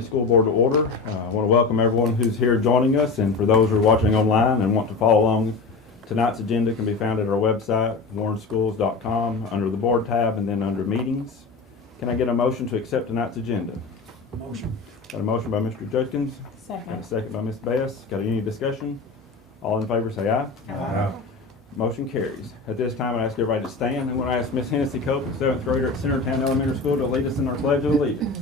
School Board to order. I want to welcome everyone who's here joining us, and for those who are watching online and want to follow along, tonight's agenda can be found at our website, warrenschools.com, under the Board tab and then under Meetings. Can I get a motion to accept tonight's agenda? Motion. Got a motion by Mr. Judkins. Second. Got a second by Ms. Bass. Got any discussion? All in favor say aye. Aye. Motion carries. At this time, I ask everybody to stand. I'm going to ask Ms. Hennessy Cope, a 7th grader at Centertown Elementary School, to lead us in our Pledge of Allegiance.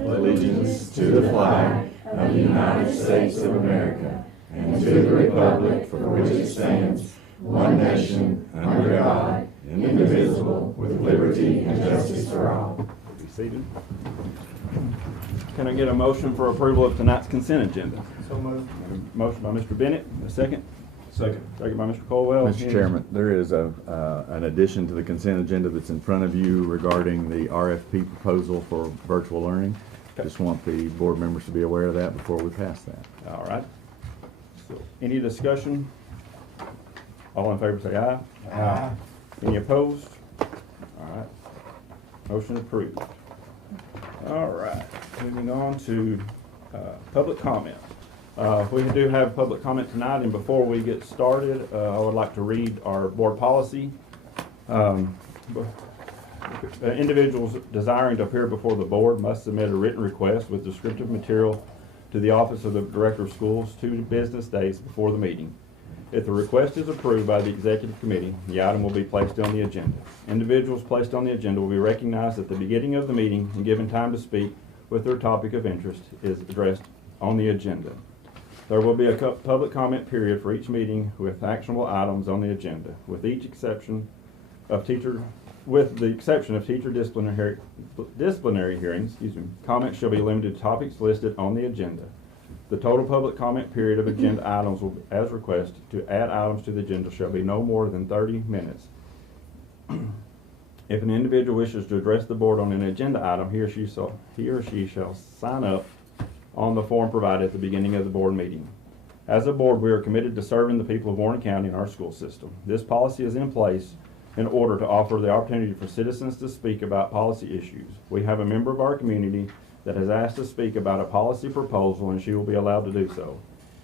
Allegiance to the flag of the United States of America and to the republic for which it stands, one nation, under God, indivisible, with liberty and justice for all. Be seated. Can I get a motion for approval of tonight's consent agenda? So moved. Motion by Mr. Bennett. A second? Second. Second by Mr. Colwell. Mr. Chairman, there is an addition to the consent agenda that's in front of you regarding the RFP proposal for virtual learning. Okay. Just want the board members to be aware of that before we pass that. All right. So, any discussion? All in favor say aye. Aye. Any opposed? All right. Motion approved. All right. Moving on to public comment. We do have public comment tonight, and before we get started, I would like to read our board policy. Individuals desiring to appear before the board must submit a written request with descriptive material to the Office of the Director of Schools 2 business days before the meeting. If the request is approved by the Executive Committee, the item will be placed on the agenda. Individuals placed on the agenda will be recognized at the beginning of the meeting and given time to speak with their topic of interest is addressed on the agenda. There will be a public comment period for each meeting with actionable items on the agenda, with the exception of teacher disciplinary hearings. Comments shall be limited to topics listed on the agenda. The total public comment period of agenda items will, as requested, to add items to the agenda shall be no more than 30 minutes. If an individual wishes to address the board on an agenda item, he or she shall sign up on the form provided at the beginning of the board meeting. As a board, we are committed to serving the people of Warren County and our school system. This policy is in place in order to offer the opportunity for citizens to speak about policy issues. We have a member of our community that has asked to speak about a policy proposal, and she will be allowed to do so.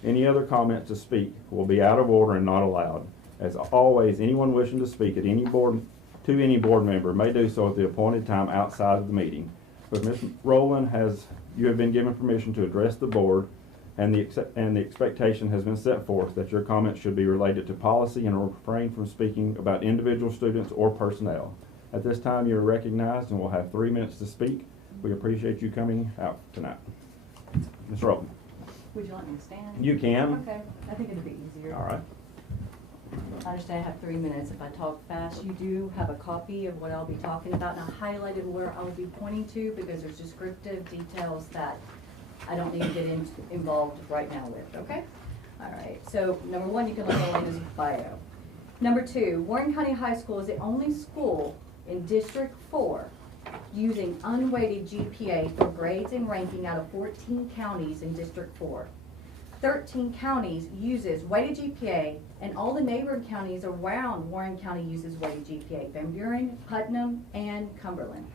Any other comment to speak will be out of order and not allowed. As always, anyone wishing to speak at any board member may do so at the appointed time outside of the meeting. But Ms. Rowland, you have been given permission to address the board, and the expectation has been set forth that your comments should be related to policy and refrain from speaking about individual students or personnel. At this time, you are recognized and will have 3 minutes to speak. We appreciate you coming out tonight. Ms. Rowland. Would you like me to stand? You can. Okay, I think it'd be easier. All right. I understand I have 3 minutes. If I talk fast, you do have a copy of what I'll be talking about, and I highlighted where I'll be pointing to because there's descriptive details that I don't need to get involved right now with, okay? All right, so number one, you can look at Elena's bio. Number two, Warren County High School is the only school in District 4 using unweighted GPA for grades and ranking out of 14 counties in District 4. 13 counties uses weighted GPA, and all the neighboring counties around Warren County uses weighted GPA, Van Buren, Putnam, and Cumberland.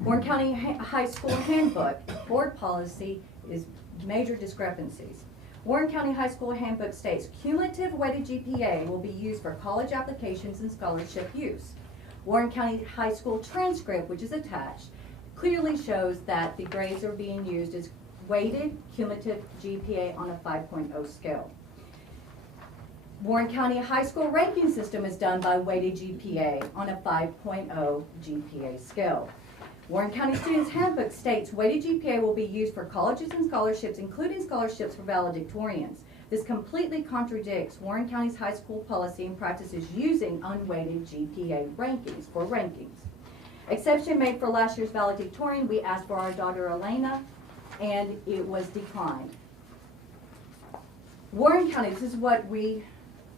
Warren County High School Handbook board policy is major discrepancies. Warren County High School Handbook states cumulative weighted GPA will be used for college applications and scholarship use. Warren County High School transcript, which is attached, clearly shows that the grades are being used as weighted cumulative GPA on a 5.0 scale. Warren County High School ranking system is done by weighted GPA on a 5.0 GPA scale. Warren County Students Handbook states weighted GPA will be used for colleges and scholarships, including scholarships for valedictorians. This completely contradicts Warren County's high school policy and practices using unweighted GPA rankings for rankings. Exception made for last year's valedictorian. We asked for our daughter Elena, and it was declined. Warren County, this is what we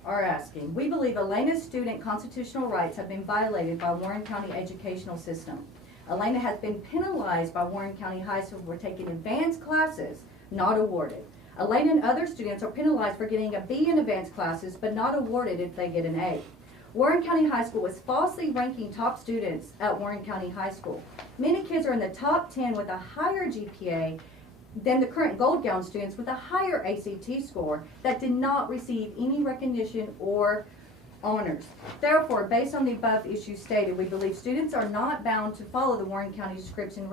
are asking. We believe Elena's student constitutional rights have been violated by Warren County educational system. Elena has been penalized by Warren County High School for taking advanced classes not awarded. Elena and other students are penalized for getting a B in advanced classes but not awarded if they get an A. Warren County High School was falsely ranking top students at Warren County High School. Many kids are in the top 10 with a higher GPA than the current Gold Gown students with a higher ACT score that did not receive any recognition or honors. Therefore, based on the above issues stated, we believe students are not bound to follow the Warren County scripts and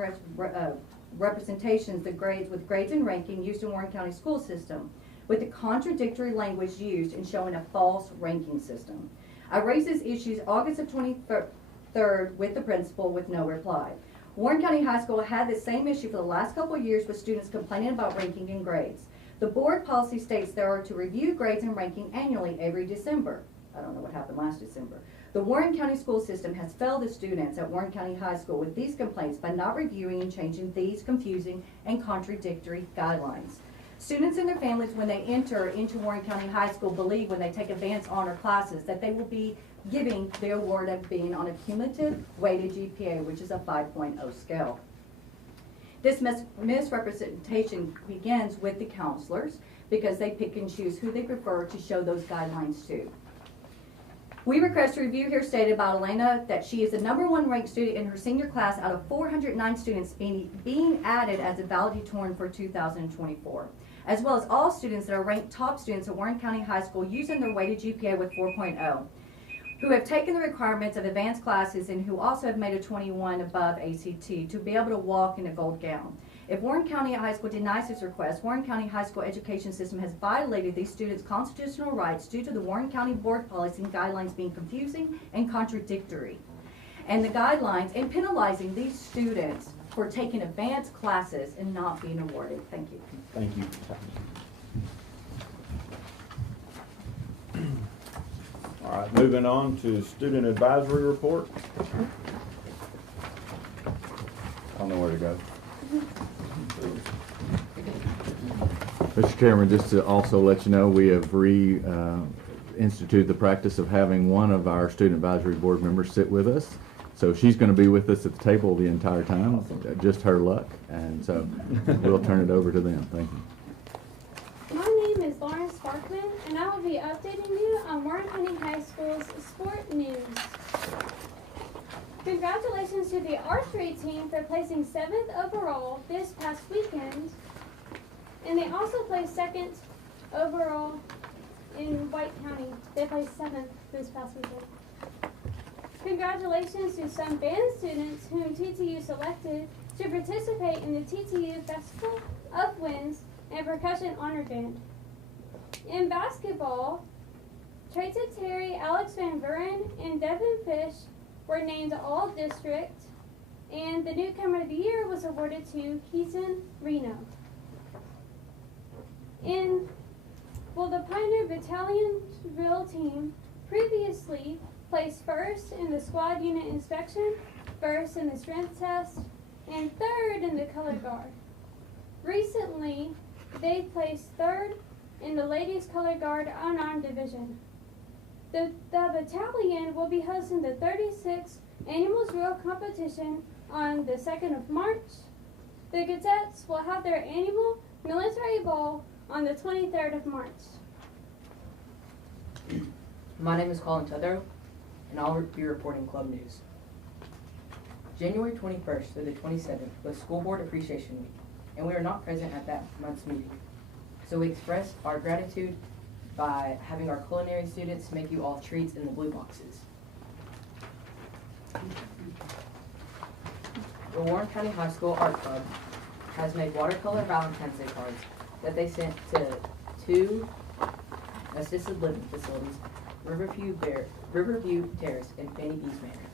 representations, the grades and ranking used in Warren County school system, with the contradictory language used in showing a false ranking system. I raised these issues August of 23rd with the principal with no reply. Warren County High School had the same issue for the last couple of years with students complaining about ranking and grades. The board policy states they are to review grades and ranking annually every December. I don't know what happened last December. The Warren County school system has failed the students at Warren County High School with these complaints by not reviewing and changing these confusing and contradictory guidelines. Students and their families, when they enter into Warren County High School, believe when they take advanced honor classes that they will be giving the award of being on a cumulative weighted GPA, which is a 5.0 scale. This misrepresentation begins with the counselors because they pick and choose who they prefer to show those guidelines to. We request a review here stated about Elena that she is the #1 ranked student in her senior class out of 409 students being added as a valedictorian for 2024, as well as all students that are ranked top students at Warren County High School using their weighted GPA with 4.0, who have taken the requirements of advanced classes and who also have made a 21 above ACT to be able to walk in a gold gown. If Warren County High School denies this request, Warren County High School education system has violated these students' constitutional rights due to the Warren County board policy and guidelines being confusing and contradictory. And the guidelines and penalizing these students for taking advanced classes and not being awarded. Thank you. Thank you. All right, moving on to student advisory report. I don't know where to go. Mr. Chairman, just to also let you know, we have instituted the practice of having one of our student advisory board members sit with us. So she's going to be with us at the table the entire time, just her luck. And so we'll turn it over to them. Thank you. My name is Lauren Sparkman, and I will be updating you on Warren County High School's sport news. Congratulations to the archery team for placing 7th overall this past weekend. And they also placed 2nd overall in White County. They placed 7th this past weekend. Congratulations to some band students whom TTU selected to participate in the TTU Festival of Winds and Percussion Honor Band. In basketball, Tracy Terry, Alex Van Buren, and Devin Fish were named All-District, and the Newcomer of the Year was awarded to Keaton Reno. The Pioneer Battalion drill team previously placed 1st in the squad unit inspection, 1st in the strength test, and 3rd in the color guard. Recently, they placed 3rd in the ladies color guard unarmed division. The battalion will be hosting the 36th Annual Drill Competition on the 2nd of March. The cadets will have their annual military ball on the 23rd of March. My name is Colin Tetherow, and I'll be reporting club news. January 21st through the 27th was School Board Appreciation Week, and we are not present at that month's meeting. So we express our gratitude by having our culinary students make you all treats in the blue boxes. The Warren County High School Art Club has made watercolor Valentine's Day cards that they sent to 2 assisted living facilities, Riverview Terrace and Fanny B's Manor.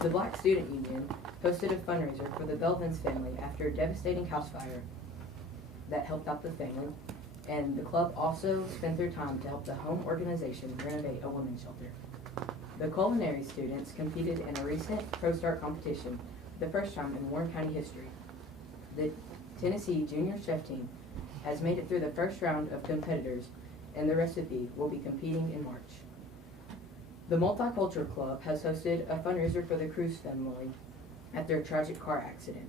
The Black Student Union hosted a fundraiser for the Belvins family after a devastating house fire that helped out the family, and the club also spent their time to help the home organization renovate a women's shelter. The culinary students competed in a recent Pro Start competition for the first time in Warren County history. The Tennessee Junior Chef Team has made it through the first round of competitors, and the recipe will be competing in March. The Multicultural Club has hosted a fundraiser for the Cruz family at their tragic car accident.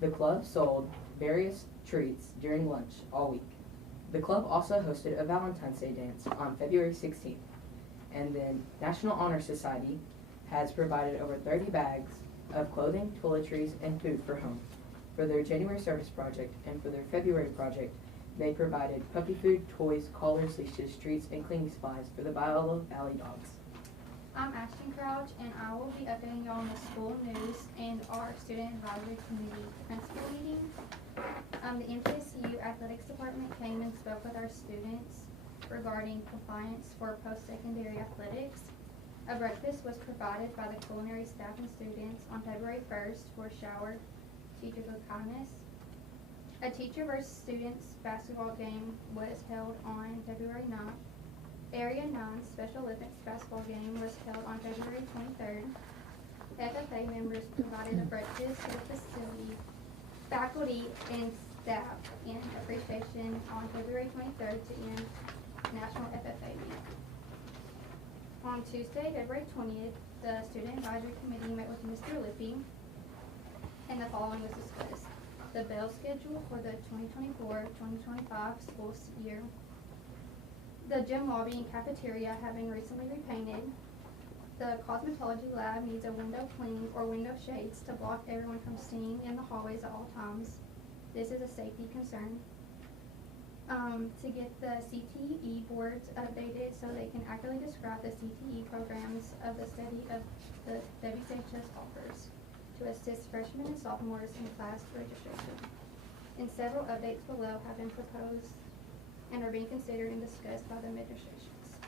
The club sold various treats during lunch all week. The club also hosted a Valentine's Day dance on February 16th, And then National Honor Society has provided over 30 bags of clothing, toiletries, and food for home. For their January service project and for their February project, they provided puppy food, toys, collars, leashes, treats, and cleaning supplies for the Viola Valley dogs. I'm Ashton Crouch, and I will be updating you on the school news and our student advisory committee principal meeting. The MTSU athletics department came and spoke with our students regarding compliance for post-secondary athletics. A breakfast was provided by the culinary staff and students on February 1st for showered teachers of kindness. A teacher versus students basketball game was held on February 9th. Area 9 Special Olympics basketball game was held on February 23rd. FFA members provided a breakfast to the facility, faculty, and staff in appreciation on February 23rd to end National FFA Week. On Tuesday, February 20th, the Student Advisory Committee met with Mr. Lippy, and the following was discussed. The bell schedule for the 2024-2025 school year. The gym lobby and cafeteria have been recently repainted. The cosmetology lab needs a window clean or window shades to block everyone from seeing in the hallways at all times. This is a safety concern. To get the CTE boards updated so they can accurately describe the CTE programs of the study of the WHS offers to assist freshmen and sophomores in class registration. And several updates below have been proposed and are being considered and discussed by the administrations.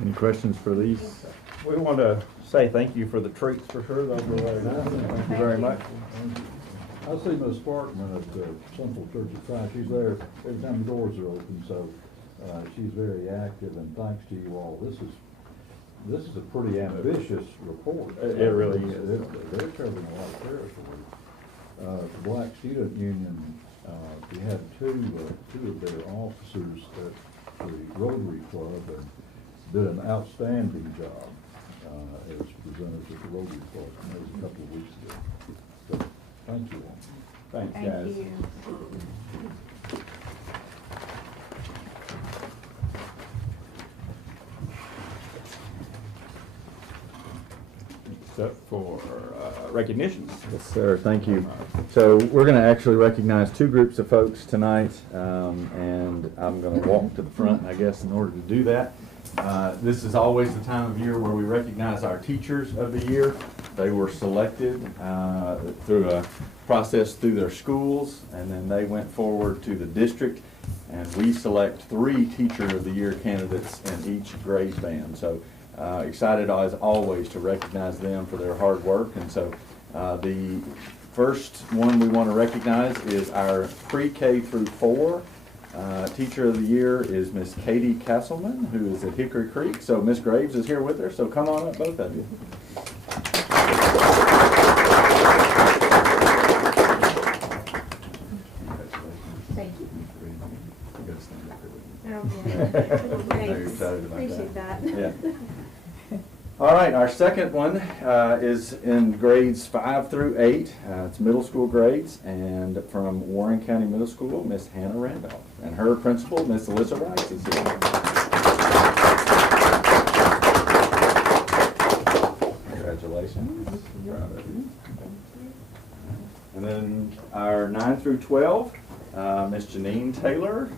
Any questions for these? We want to say thank you for the treats for sure. Those were very nice. Thank you very much. I see Ms. Sparkman at Central Church of Christ. She's there every time the doors are open, so she's very active, and thanks to you all. This is a pretty ambitious report. It really is. They're covering a lot of territory. The Black Student Union, we had two of their officers at the Rotary Club and did an outstanding job as presenters at the Rotary Club. And that was a couple of weeks ago. So, thank you all. Thanks, Thank guys. you. Except for recognitions. Yes, sir. Thank you. So we're going to actually recognize two groups of folks tonight, and I'm going to walk to the front, I guess, in order to do that. This is always the time of year where we recognize our teachers of the year. They were selected through a process through their schools, and then they went forward to the district, and we select 3 Teacher of the Year candidates in each grade band. So excited as always to recognize them for their hard work. And so the first one we want to recognize is our pre-K through 4 Teacher of the Year is Miss Katie Castleman, who is at Hickory Creek. So Miss Graves is here with her, so come on up, both of you. Thank you. You gotta stand up here with me. Oh, yeah. Very excited about Appreciate that. Yeah. All right, our second one is in grades 5 through 8. It's middle school grades, and from Warren County Middle School, Miss Hannah Randolph. And her principal, Miss Alyssa Rice, is here. Congratulations. Proud of you. And then our 9 through 12, Miss Janine Taylor.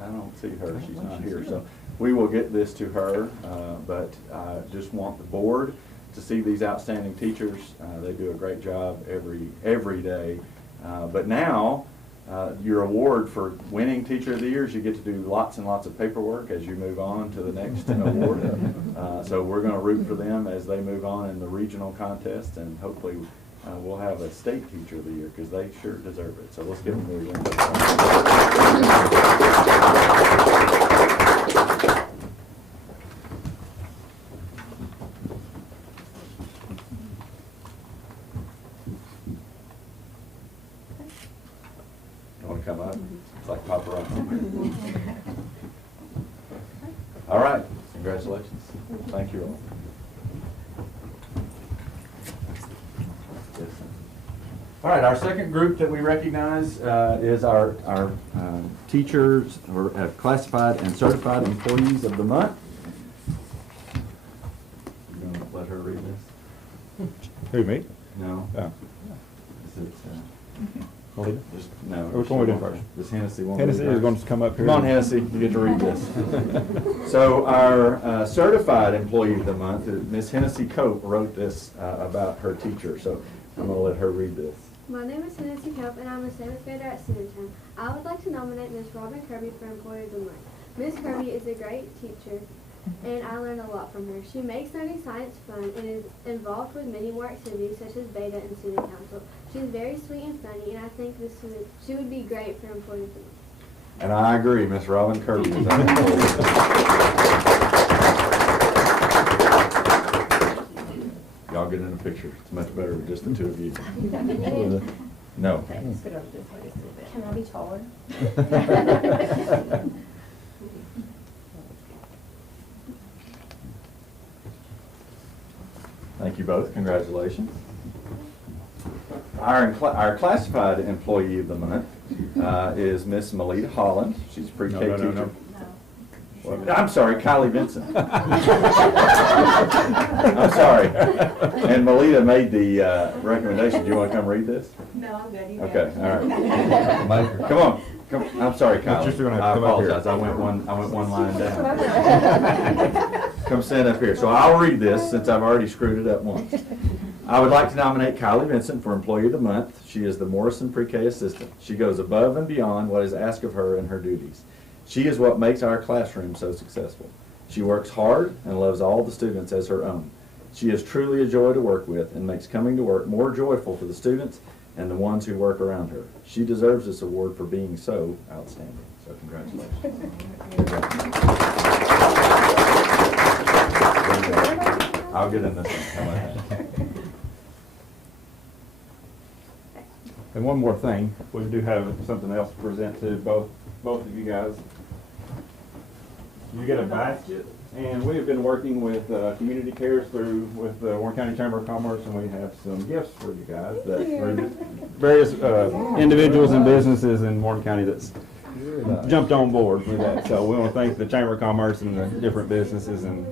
I don't see her, she's not here. So we will get this to her, but I just want the board to see these outstanding teachers. They do a great job every day. But now, your award for winning Teacher of the Year is you get to do lots and lots of paperwork as you move on to the next award. So we're going to root for them as they move on in the regional contest, and hopefully we'll have a state Teacher of the Year because they sure deserve it. So let's get them moving. Want to come up? It's like paparazzi. All right, congratulations. Thank you all. All right, our second group that we recognize is our teachers or classified and certified employees of the month. You gonna let her read this? Who, me? No. Oh. Is it, just, no. Which one we doing first? Does Hennessy want to Hennessy read is first? going to come up here. Come on, Hennessy, you get to read this. So our certified employee of the month, Miss Hennessy Cope, wrote this about her teacher, so I'm going to let her read this. My name is Hennessy Cope, and I'm a 7th grader at Centertown. I would like to nominate Miss Robin Kirby for Employee of the Month. Miss Kirby is a great teacher, and I learned a lot from her. She makes learning science fun and is involved with many more activities such as Beta and Student Council. She's very sweet and funny, and I think she would be great for Employee of the Month. And I agree, Miss Robin Kirby is our employee. Y'all get in a picture. It's much better with just the two of you. No. Can I be taller? Thank you both. Congratulations. Our classified employee of the month is Miss Melita Holland. She's a pre-K No. teacher. I'm sorry, Kylie Vincent. I'm sorry. And Melita made the recommendation. Do you want to come read this? No, I'm good. You Okay, all right. Come on. I'm sorry, Kylie. You're gonna have to I come up here. apologize. I went one line down. Come stand up here. So I'll read this since I've already screwed it up once. I would like to nominate Kylie Vincent for Employee of the Month. She is the Morrison Pre-K assistant. She goes above and beyond what is asked of her in her duties. She is what makes our classroom so successful. She works hard and loves all the students as her own. She is truly a joy to work with and makes coming to work more joyful for the students and the ones who work around her. She deserves this award for being so outstanding. So congratulations. I'll get in this one. How about that? And one more thing, we do have something else to present to both of you guys. You get a basket, and we have been working with Community Cares with the Warren County Chamber of Commerce, and we have some gifts for you guys that for various individuals and businesses in Warren County that's jumped on board with that. So we want to thank the Chamber of Commerce and the different businesses and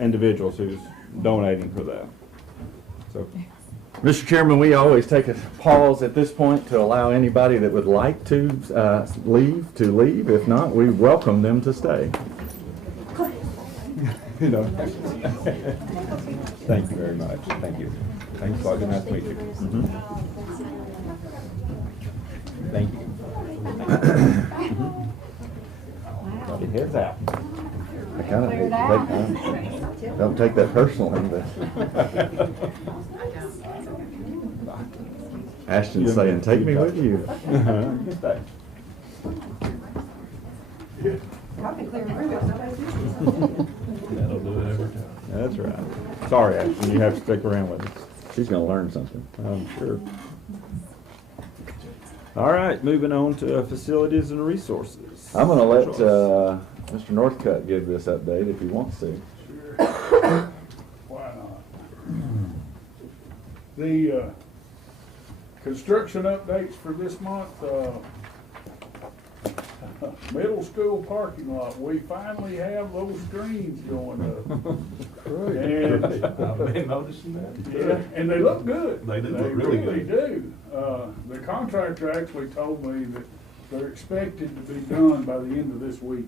individuals who's donating for that. So. Mr. Chairman, we always take a pause at this point to allow anybody that would like to leave. If not, we welcome them to stay. You know. Thank you very much. Thank you. Thanks, Claudia. Nice to meet you. Thank you. Got your heads out. I kind of hate to take, don't take that personally, but Ashton's saying, take me with you. That'll do it every time. That's right. Sorry, Ashton, you have to stick around with us. She's going to learn something. I'm sure. All right, moving on to facilities and resources. I'm going to let Mr. Northcutt give this update if he wants to. Sure. Why not? The construction updates for this month, middle school parking lot, we finally have those screens going up. And I've been noticing that. yeah, and they look good. They do They look really really good. do. The contractor actually told me that they're expected to be done by the end of this week.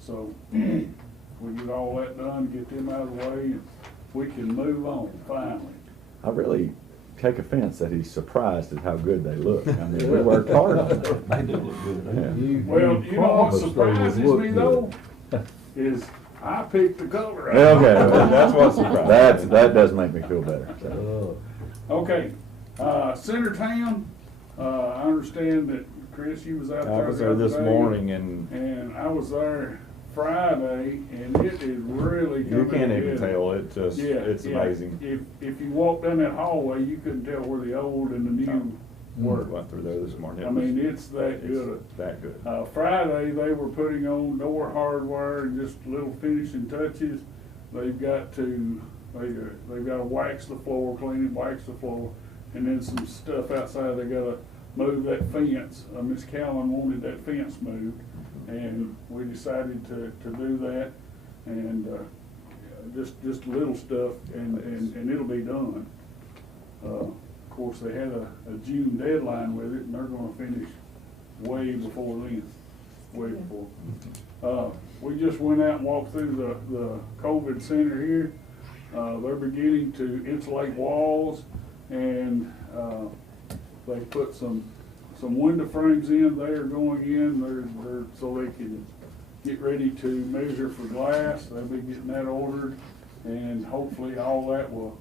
So we get all that done, get them out of the way, and we can move on finally. I really take offense that he's surprised at how good they look. I mean, we worked hard on it. They do look good. Yeah. Well, you know what promised they would surprises look me good. though, is I picked the color Yeah, out. okay, That's what surprised. that does make me feel better. So. Okay, Centertown, I understand that, Chris, you was out there. I was the there other this day, morning and And I was there Friday, and it is really you coming can't even together. tell, it just, Yeah, it's yeah. amazing. If you walked down that hallway, you couldn't tell where the old and the new were. Went through there this morning. I mean, it's that good. It's that good. Friday, they were putting on door hardware and just little finishing touches. They've got to wax the floor, clean and wax the floor, and then some stuff outside. They got to move that fence. Miss Callan wanted that fence moved, and we decided to do that, and just little stuff, and it'll be done. Of course, they had a June deadline with it, and they're gonna finish way before then, way before. We just went out and walked through the COVID center here. They're beginning to insulate walls, and they put some window frames in there going in. They're so they can get ready to measure for glass. They'll be getting that ordered, and hopefully all that will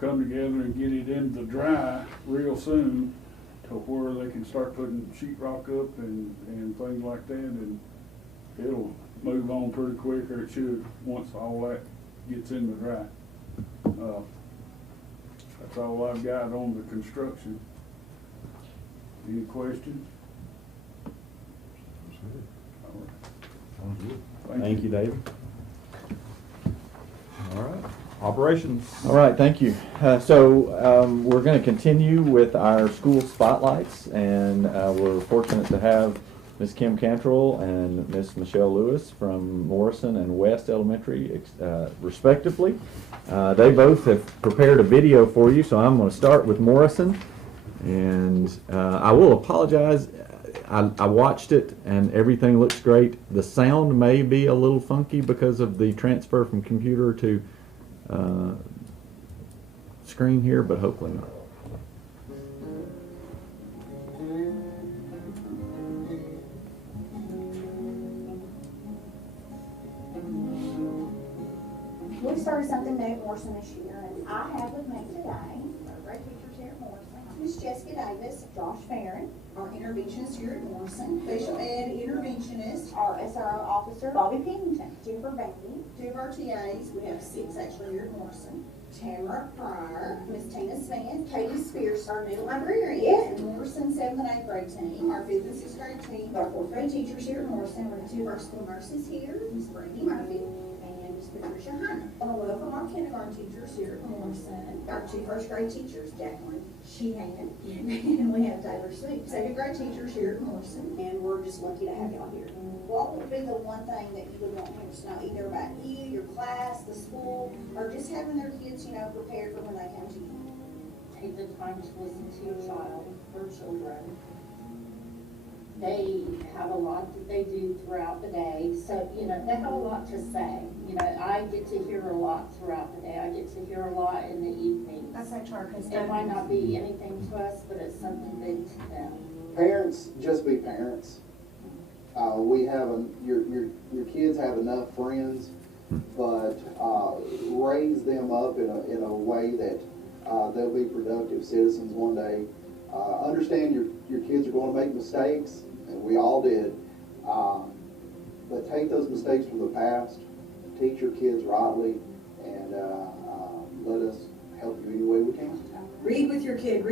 come together and get it into the dry real soon, to where they can start putting sheetrock up and things like that, and it'll move on pretty quick, or it should, once all that gets in the dry. That's all I've got on the construction. Any questions? Sounds good. Thank you, David. All right, operations. All right, thank you. We're going to continue with our school spotlights, and we're fortunate to have Ms. Kim Cantrell and Ms. Michelle Lewis from Morrison and West Elementary, respectively. They both have prepared a video for you, so I'm going to start with Morrison. And I will apologize. I watched it, and everything looks great. The sound may be a little funky because of the transfer from computer to screen here, but hopefully not. We started something new at Morrison this year, and I have with me today our great teachers here at Morrison. Miss Jessica Davis, Josh Farron, our interventionist here at Morrison. Special ed interventionist, our SRO officer, Bobby Pennington, Jennifer Banky. Two of our TAs, we have 6 actually here at Morrison. Tamara Pryor, Miss Tina Smith, Katie Spears, our new librarian, and Morrison 7th and 8th grade team, our 5th and 6th grade team, our 4th grade teachers here at Morrison. We have 2 of our school nurses here, Miss Brandy Murphy and Miss Patricia Hunter. I want to welcome our kindergarten teachers here at Morrison, our 2 first grade teachers, Jacqueline Sheehan, and we have Taylor Sweet. 2nd grade teachers here at Morrison, and we're just lucky to have y'all here. What would be the one thing that you would want parents to know, either about you, your class, the school, or just having their kids, prepared for when they come to you? Take the time to listen to your child or children. They have a lot that they do throughout the day, so, they have a lot to say. I get to hear a lot throughout the day. I get to hear a lot in the evenings. That's like our It might not be anything to us, but it's something big to them. Parents, just be parents. We have your kids have enough friends, but raise them up in a way that they'll be productive citizens one day. Understand your kids are going to make mistakes, and we all did. But take those mistakes from the past, teach your kids rightly, and let us help you any way we can. Read with your kid,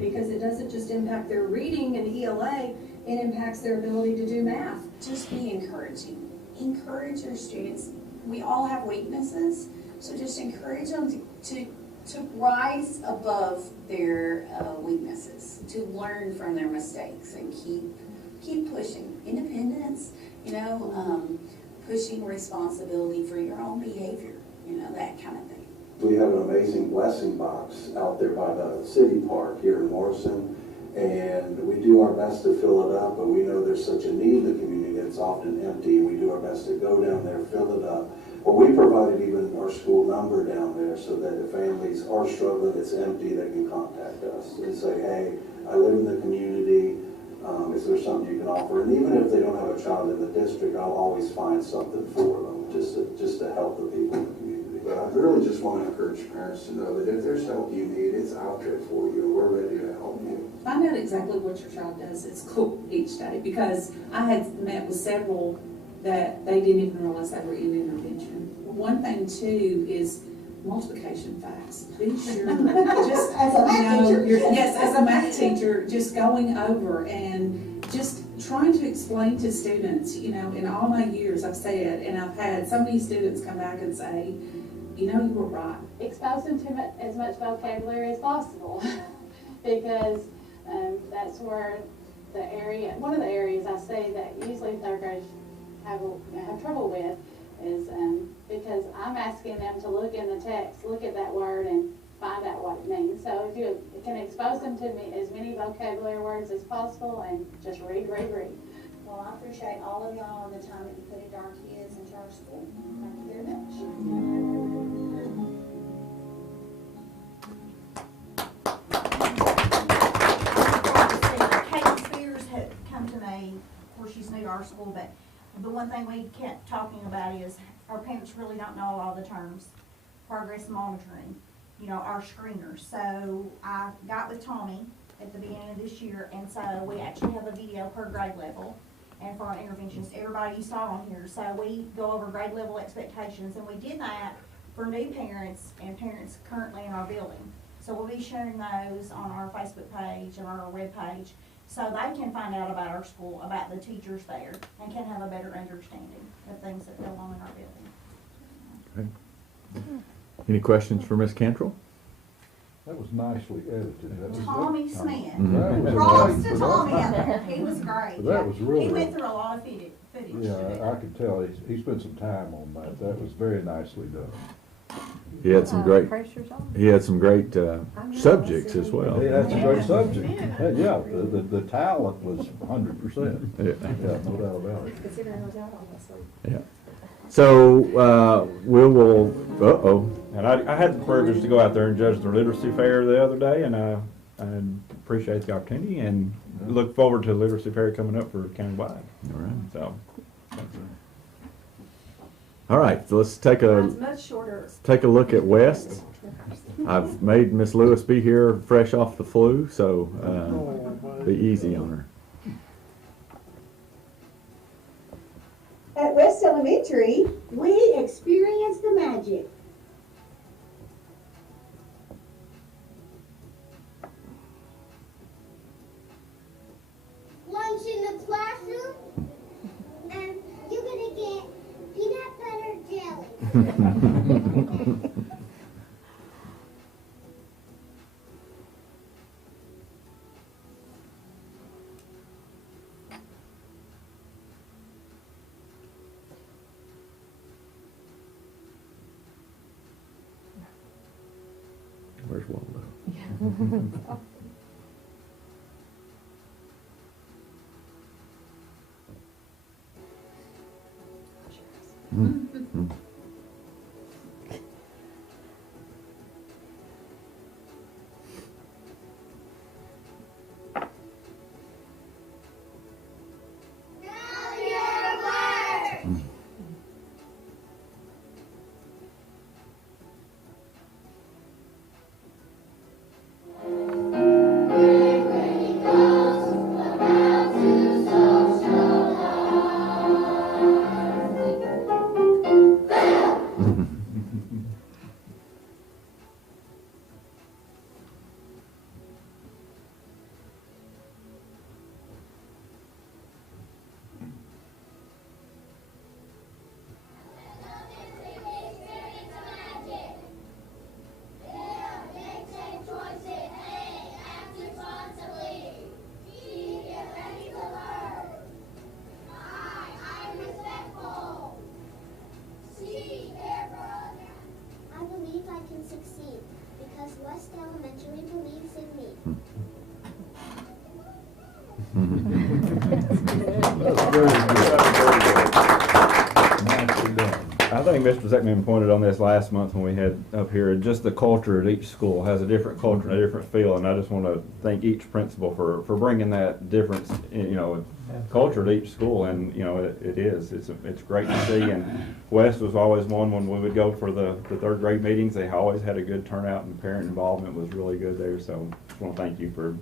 because it doesn't just impact their reading and ELA, it impacts their ability to do math. Just be encouraging. Encourage your students. We all have weaknesses, so just encourage them to rise above their weaknesses, to learn from their mistakes, and keep pushing independence. Pushing responsibility for your own behavior. That kind of thing. We have an amazing blessing box out there by the city park here in Morrison, and we do our best to fill it up, but we know there's such a need in the community that's often empty. We do our best to go down there, fill it up. Well, we provided even our school number down there so that if families are struggling, it's empty, they can contact us and say, hey, I live in the community, is there something you can offer? And even if they don't have a child in the district, I'll always find something for them just to help the people in the community. But I really just want to encourage parents to know that if there's help you need, it's out there for you, and we're ready to help you. Find out exactly what your child does at school each day, because I had met with several that they didn't even realize they were in intervention. One thing too is multiplication facts. Be sure, just as a math teacher. Yes, as a math teacher, just going over and just trying to explain to students. In all my years, I've said, and I've had so many students come back and say, you were right. Expose them to as much vocabulary as possible because That's where one of the areas I say that usually third graders have trouble with is because I'm asking them to look in the text, look at that word and find out what it means. So if you can expose them to as many vocabulary words as possible and just read. Well, I appreciate all of y'all and the time that you put into our kids and to our school. Thank you very much. Kate Spears had come to me, of course she's new to our school, but the one thing we kept talking about is our parents really don't know all the terms. Progress monitoring, our screeners. So I got with Tommy at the beginning of this year, and so we actually have a video per grade level. And for our interventions, everybody you saw on here. So we go over grade level expectations, and we did that for new parents and parents currently in our building. So we'll be sharing those on our Facebook page and our web page, so they can find out about our school, about the teachers there, and can have a better understanding of things that go on in our building. Okay. Any questions for Ms. Cantrell? That was nicely edited. That was Tommy Smith. That was Props great. to Tommy out there. He was great. That was really. He went through a lot of footage. Yeah, I could tell he spent some time on that. That was very nicely done. He had some great, subjects as well. Hey, that's a great subject. Yeah, the talent was 100%. Yeah, no doubt about it. Yeah. So, we will, And I had the privilege to go out there and judge the literacy fair the other day, and I appreciate the opportunity and look forward to the literacy fair coming up for countywide. All right. So. All right, so let's take a look at West. I've made Miss Lewis be here fresh off the flu, so be easy on her. At West Elementary, we experience the magic. Lunch in the classroom, and you're gonna get peanut butter jelly. Where's Waldo? I think Mr. Zeckman pointed on this last month when we had up here, just the culture at each school has a different culture and a different feel, and I just want to thank each principal for bringing that difference, culture to each school, and, it's great to see, and West was always one when we would go for the third grade meetings, they always had a good turnout, and parent involvement was really good there, so just want to thank you for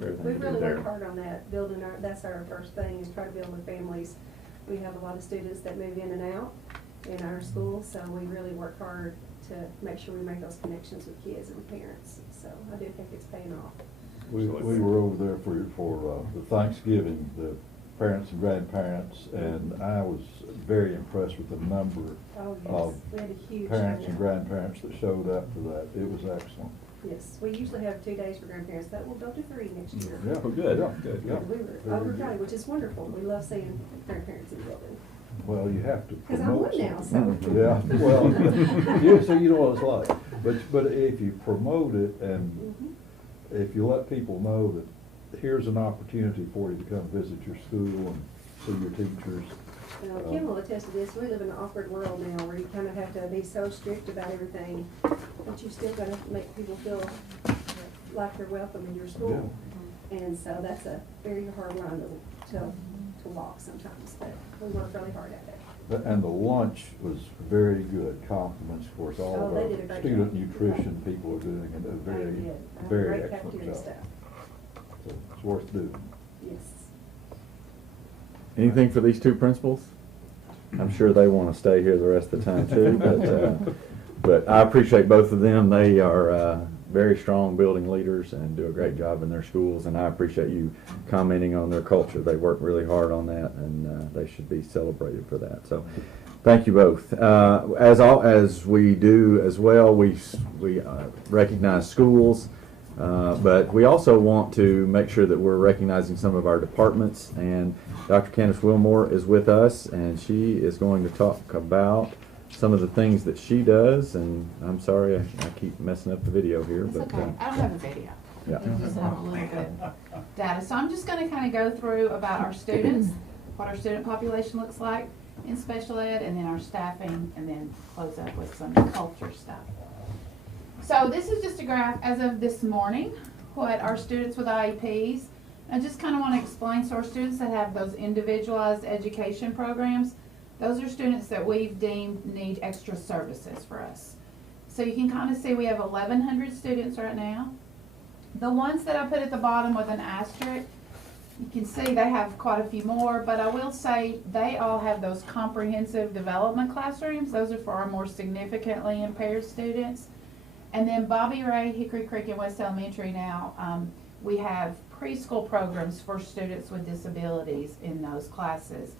everything We've you really did there. worked hard on that, that's our first thing, is try to build with families. We have a lot of students that move in and out in our school, so we really work hard to make sure we make those connections with kids and parents. So I do think it's paying off. We were over there for the Thanksgiving, the parents and grandparents, and I was very impressed with the number of We had a huge parents and turnout. grandparents that showed up for that. It was excellent. Yes, we usually have 2 days for grandparents, that will go to 3 next year. Yeah, Oh, good. yeah, Good. yeah. We were overcrowded, which is wonderful, we love seeing grandparents in the building. Well, you have to Because I'm promote one now, something. so. Yeah, well, yeah, so you know what it's like. But if you promote it and if you let people know that here's an opportunity for you to come visit your school and see your teachers. Kim will attest to this, we live in an awkward world now where you kind of have to be so strict about everything, but you still gotta make people feel like they're welcome in your school. And so that's a very hard line to walk sometimes, but we work really hard at it. And the lunch was very good, compliments, of course, all Oh, they of did a our great student job. nutrition people are doing a very, They did. very Great excellent cafeteria job. staff. So it's worth doing. Yes. Anything for these 2 principals? I'm sure they want to stay here the rest of the time too, but I appreciate both of them. They are very strong building leaders and do a great job in their schools, and I appreciate you commenting on their culture. They work really hard on that, and they should be celebrated for that. So thank you both. As we do as well, we recognize schools, but we also want to make sure that we're recognizing some of our departments, and Dr. Candace Wilmore is with us, and she is going to talk about some of the things that she does, and I'm sorry I keep messing up the video here. It's okay. I don't have a video. Yeah. I just have a little bit of data. So I'm just going to kind of go through about our students, what our student population looks like in special ed, and then our staffing, and then close up with some culture stuff. So this is just a graph as of this morning, what our students with IEPs. I just kind of want to explain, so our students that have those individualized education programs, those are students that we've deemed need extra services for us. So you can kind of see we have 1,100 students right now. The ones that I put at the bottom with an asterisk, you can see they have quite a few more, but I will say they all have those comprehensive development classrooms. Those are for our more significantly impaired students. And then Bobby Ray, Hickory Creek, and West Elementary now, we have preschool programs for students with disabilities in those classes.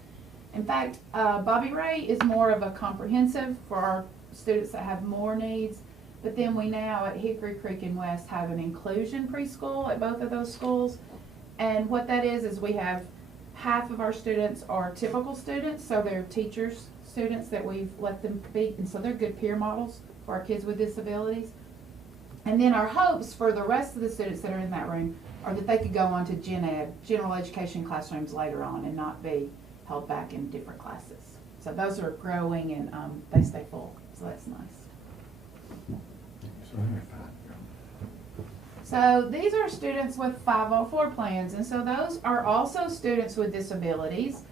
In fact, Bobby Ray is more of a comprehensive for our students that have more needs, but then we now at Hickory Creek and West have an inclusion preschool at both of those schools. And what that is we have half of our students are typical students, so they're teachers, students that we've let them be, and so they're good peer models for our kids with disabilities. And then our hopes for the rest of the students that are in that room are that they could go on to gen ed, general education classrooms later on, and not be held back in different classes. So those are growing, and they stay full, so that's nice. So these are students with 504 plans, and so those are also students with disabilities.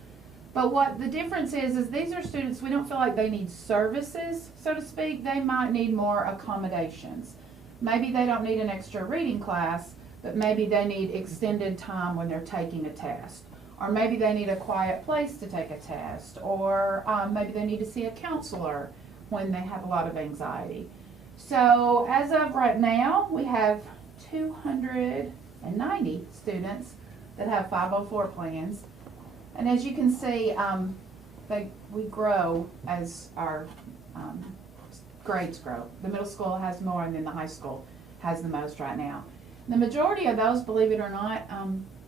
But what the difference is these are students, we don't feel like they need services, so to speak. They might need more accommodations. Maybe they don't need an extra reading class, but maybe they need extended time when they're taking a test. Or maybe they need a quiet place to take a test. Or maybe they need to see a counselor when they have a lot of anxiety. So as of right now, we have 290 students that have 504 plans. And as you can see, we grow as our grades grow. The middle school has more, and then the high school has the most right now. The majority of those, believe it or not,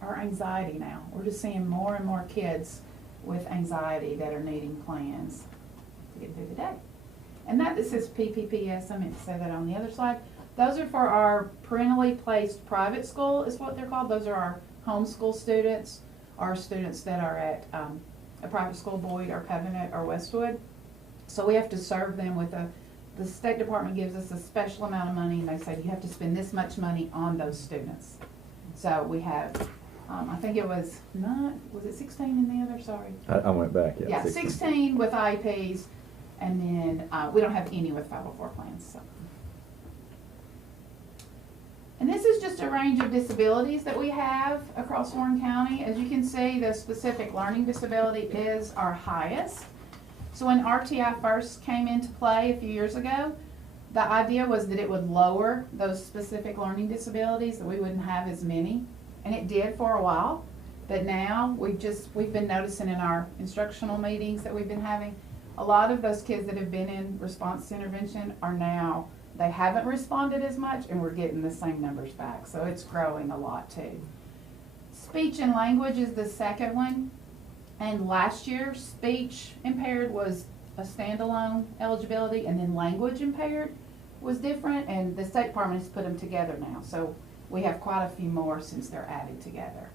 are anxiety now. We're just seeing more and more kids with anxiety that are needing plans to get through the day. And that says PPPS, I meant to say that on the other slide. Those are for our parentally placed private school is what they're called. Those are our homeschool students, our students that are at a private school, Boyd or Covenant or Westwood. So we have to serve them with the State Department gives us a special amount of money, and they say you have to spend this much money on those students. So we have, I think it was it 16 in the other, sorry? I went back, yeah. Yeah, 16 with IEPs, and then we don't have any with 504 plans. So. And this is just a range of disabilities that we have across Warren County. As you can see, the specific learning disability is our highest. So when RTI first came into play a few years ago, the idea was that it would lower those specific learning disabilities, that we wouldn't have as many. And it did for a while, but now we've been noticing in our instructional meetings that we've been having, a lot of those kids that have been in response to intervention are now They haven't responded as much, and we're getting the same numbers back, so it's growing a lot too. Speech and language is the second one, and last year speech impaired was a standalone eligibility, and then language impaired was different, and the State Department has put them together now, so we have quite a few more since they're added together.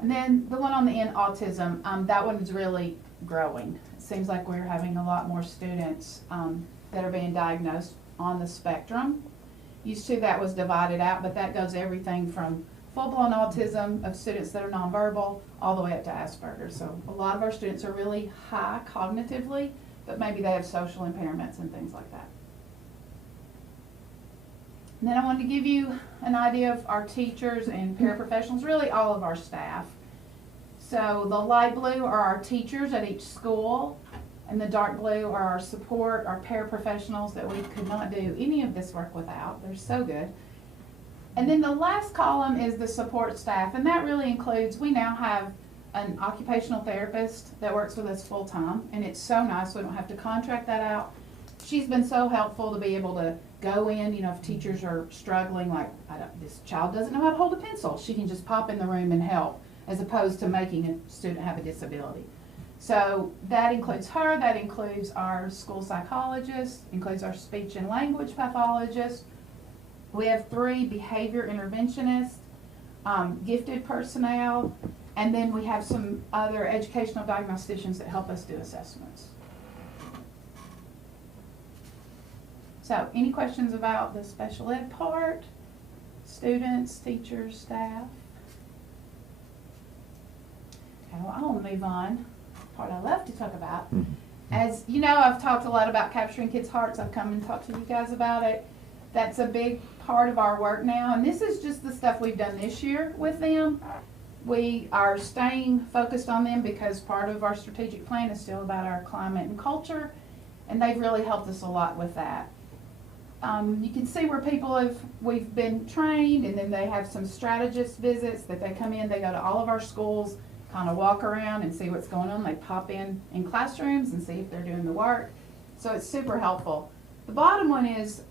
And then the one on the end, autism, that one is really growing. It seems like we're having a lot more students that are being diagnosed on the spectrum. Used to that was divided out, but that goes everything from full-blown autism of students that are nonverbal all the way up to Asperger's. So a lot of our students are really high cognitively, but maybe they have social impairments and things like that. And then I wanted to give you an idea of our teachers and paraprofessionals, really all of our staff. So the light blue are our teachers at each school, and the dark blue are our support, our paraprofessionals that we could not do any of this work without. They're so good. And then the last column is the support staff, and that really includes, we now have an occupational therapist that works with us full time, and it's so nice we don't have to contract that out. She's been so helpful to be able to go in, you know, if teachers are struggling, like this child doesn't know how to hold a pencil, she can just pop in the room and help, as opposed to making a student have a disability. So that includes her, that includes our school psychologist, includes our speech and language pathologist. We have 3 behavior interventionists, gifted personnel, and then we have some other educational diagnosticians that help us do assessments. So, any questions about the special ed part? Students, teachers, staff? Okay, well, I want to move on. Part I love to talk about. As you know, I've talked a lot about capturing kids' hearts. I've come and talked to you guys about it. That's a big part of our work now, and this is just the stuff we've done this year with them. We are staying focused on them because part of our strategic plan is still about our climate and culture, and they've really helped us a lot with that. You can see where we've been trained, and then they have some strategist visits that they come in, they go to all of our schools, kind of walk around and see what's going on. They pop in classrooms and see if they're doing the work. So it's super helpful. The bottom one is,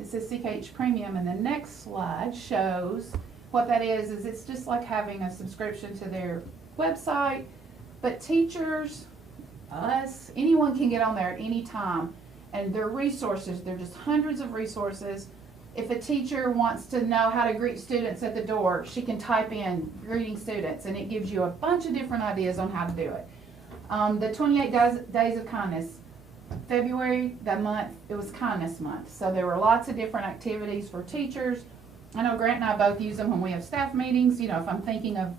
it says CKH Premium, and the next slide shows what that is it's just like having a subscription to their website, but teachers, us, anyone can get on there at any time. And their resources, they're just hundreds of resources. If a teacher wants to know how to greet students at the door, she can type in greeting students, and it gives you a bunch of different ideas on how to do it. The 28 Days of Kindness, February, that month, it was Kindness Month. So there were lots of different activities for teachers. I know Grant and I both use them when we have staff meetings. You know, if I'm thinking of,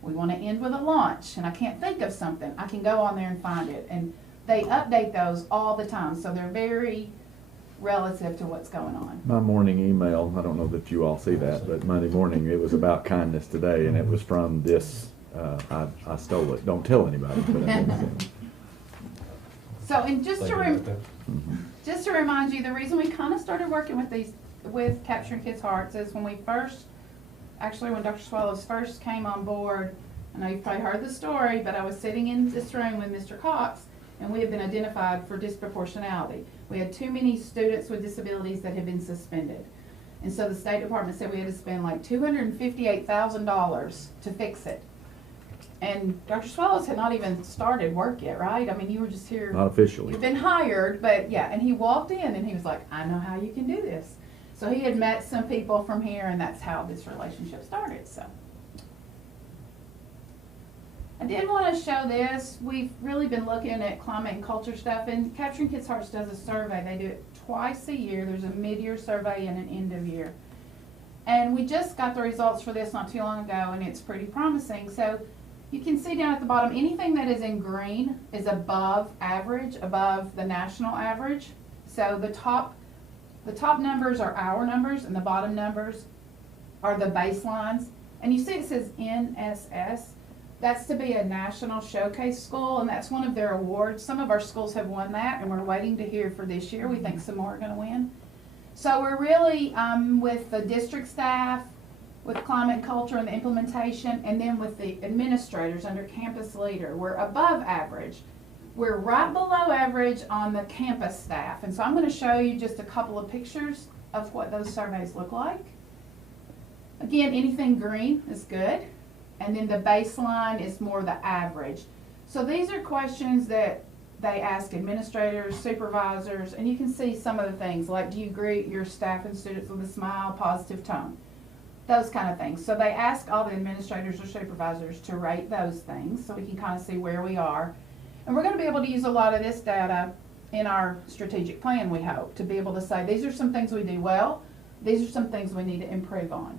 we want to end with a lunch, and I can't think of something, I can go on there and find it. And they update those all the time, so they're very relative to what's going on. My morning email, I don't know that you all see that, but Monday morning it was about kindness today, and it was from this, I stole it, don't tell anybody. But I did. So, and just to remind you, the reason we kind of started working with Capturing Kids' Hearts is when Dr. Swallows first came on board. I know you've probably heard the story, but I was sitting in this room with Mr. Cox, and we had been identified for disproportionality. We had too many students with disabilities that had been suspended. And so the State Department said we had to spend like $258,000 to fix it. And Dr. Swallows had not even started work yet, right? I mean, you were just here. Not officially. You've been hired, but yeah. And he walked in and he was like, I know how you can do this. So he had met some people from here, and that's how this relationship started. So I did want to show this. We've really been looking at climate and culture stuff, and Capturing Kids' Hearts does a survey. They do it twice a year. There's a mid-year survey and an end-of-year. And we just got the results for this not too long ago, and it's pretty promising. So you can see down at the bottom, anything that is in green is above average, above the national average. So the top numbers are our numbers, and the bottom numbers are the baselines. And you see it says NSS. That's to be a national showcase school, and that's one of their awards. Some of our schools have won that, and we're waiting to hear for this year. We think some more are going to win. So we're really, with the district staff, with climate and culture and the implementation, and then with the administrators under campus leader, we're above average. We're right below average on the campus staff. And so I'm going to show you just a couple of pictures of what those surveys look like. Again, anything green is good. And then the baseline is more the average. So these are questions that they ask administrators, supervisors, and you can see some of the things like, do you greet your staff and students with a smile, positive tone? Those kind of things. So they ask all the administrators or supervisors to rate those things so we can kind of see where we are. And we're going to be able to use a lot of this data in our strategic plan, we hope, to be able to say these are some things we do well, these are some things we need to improve on.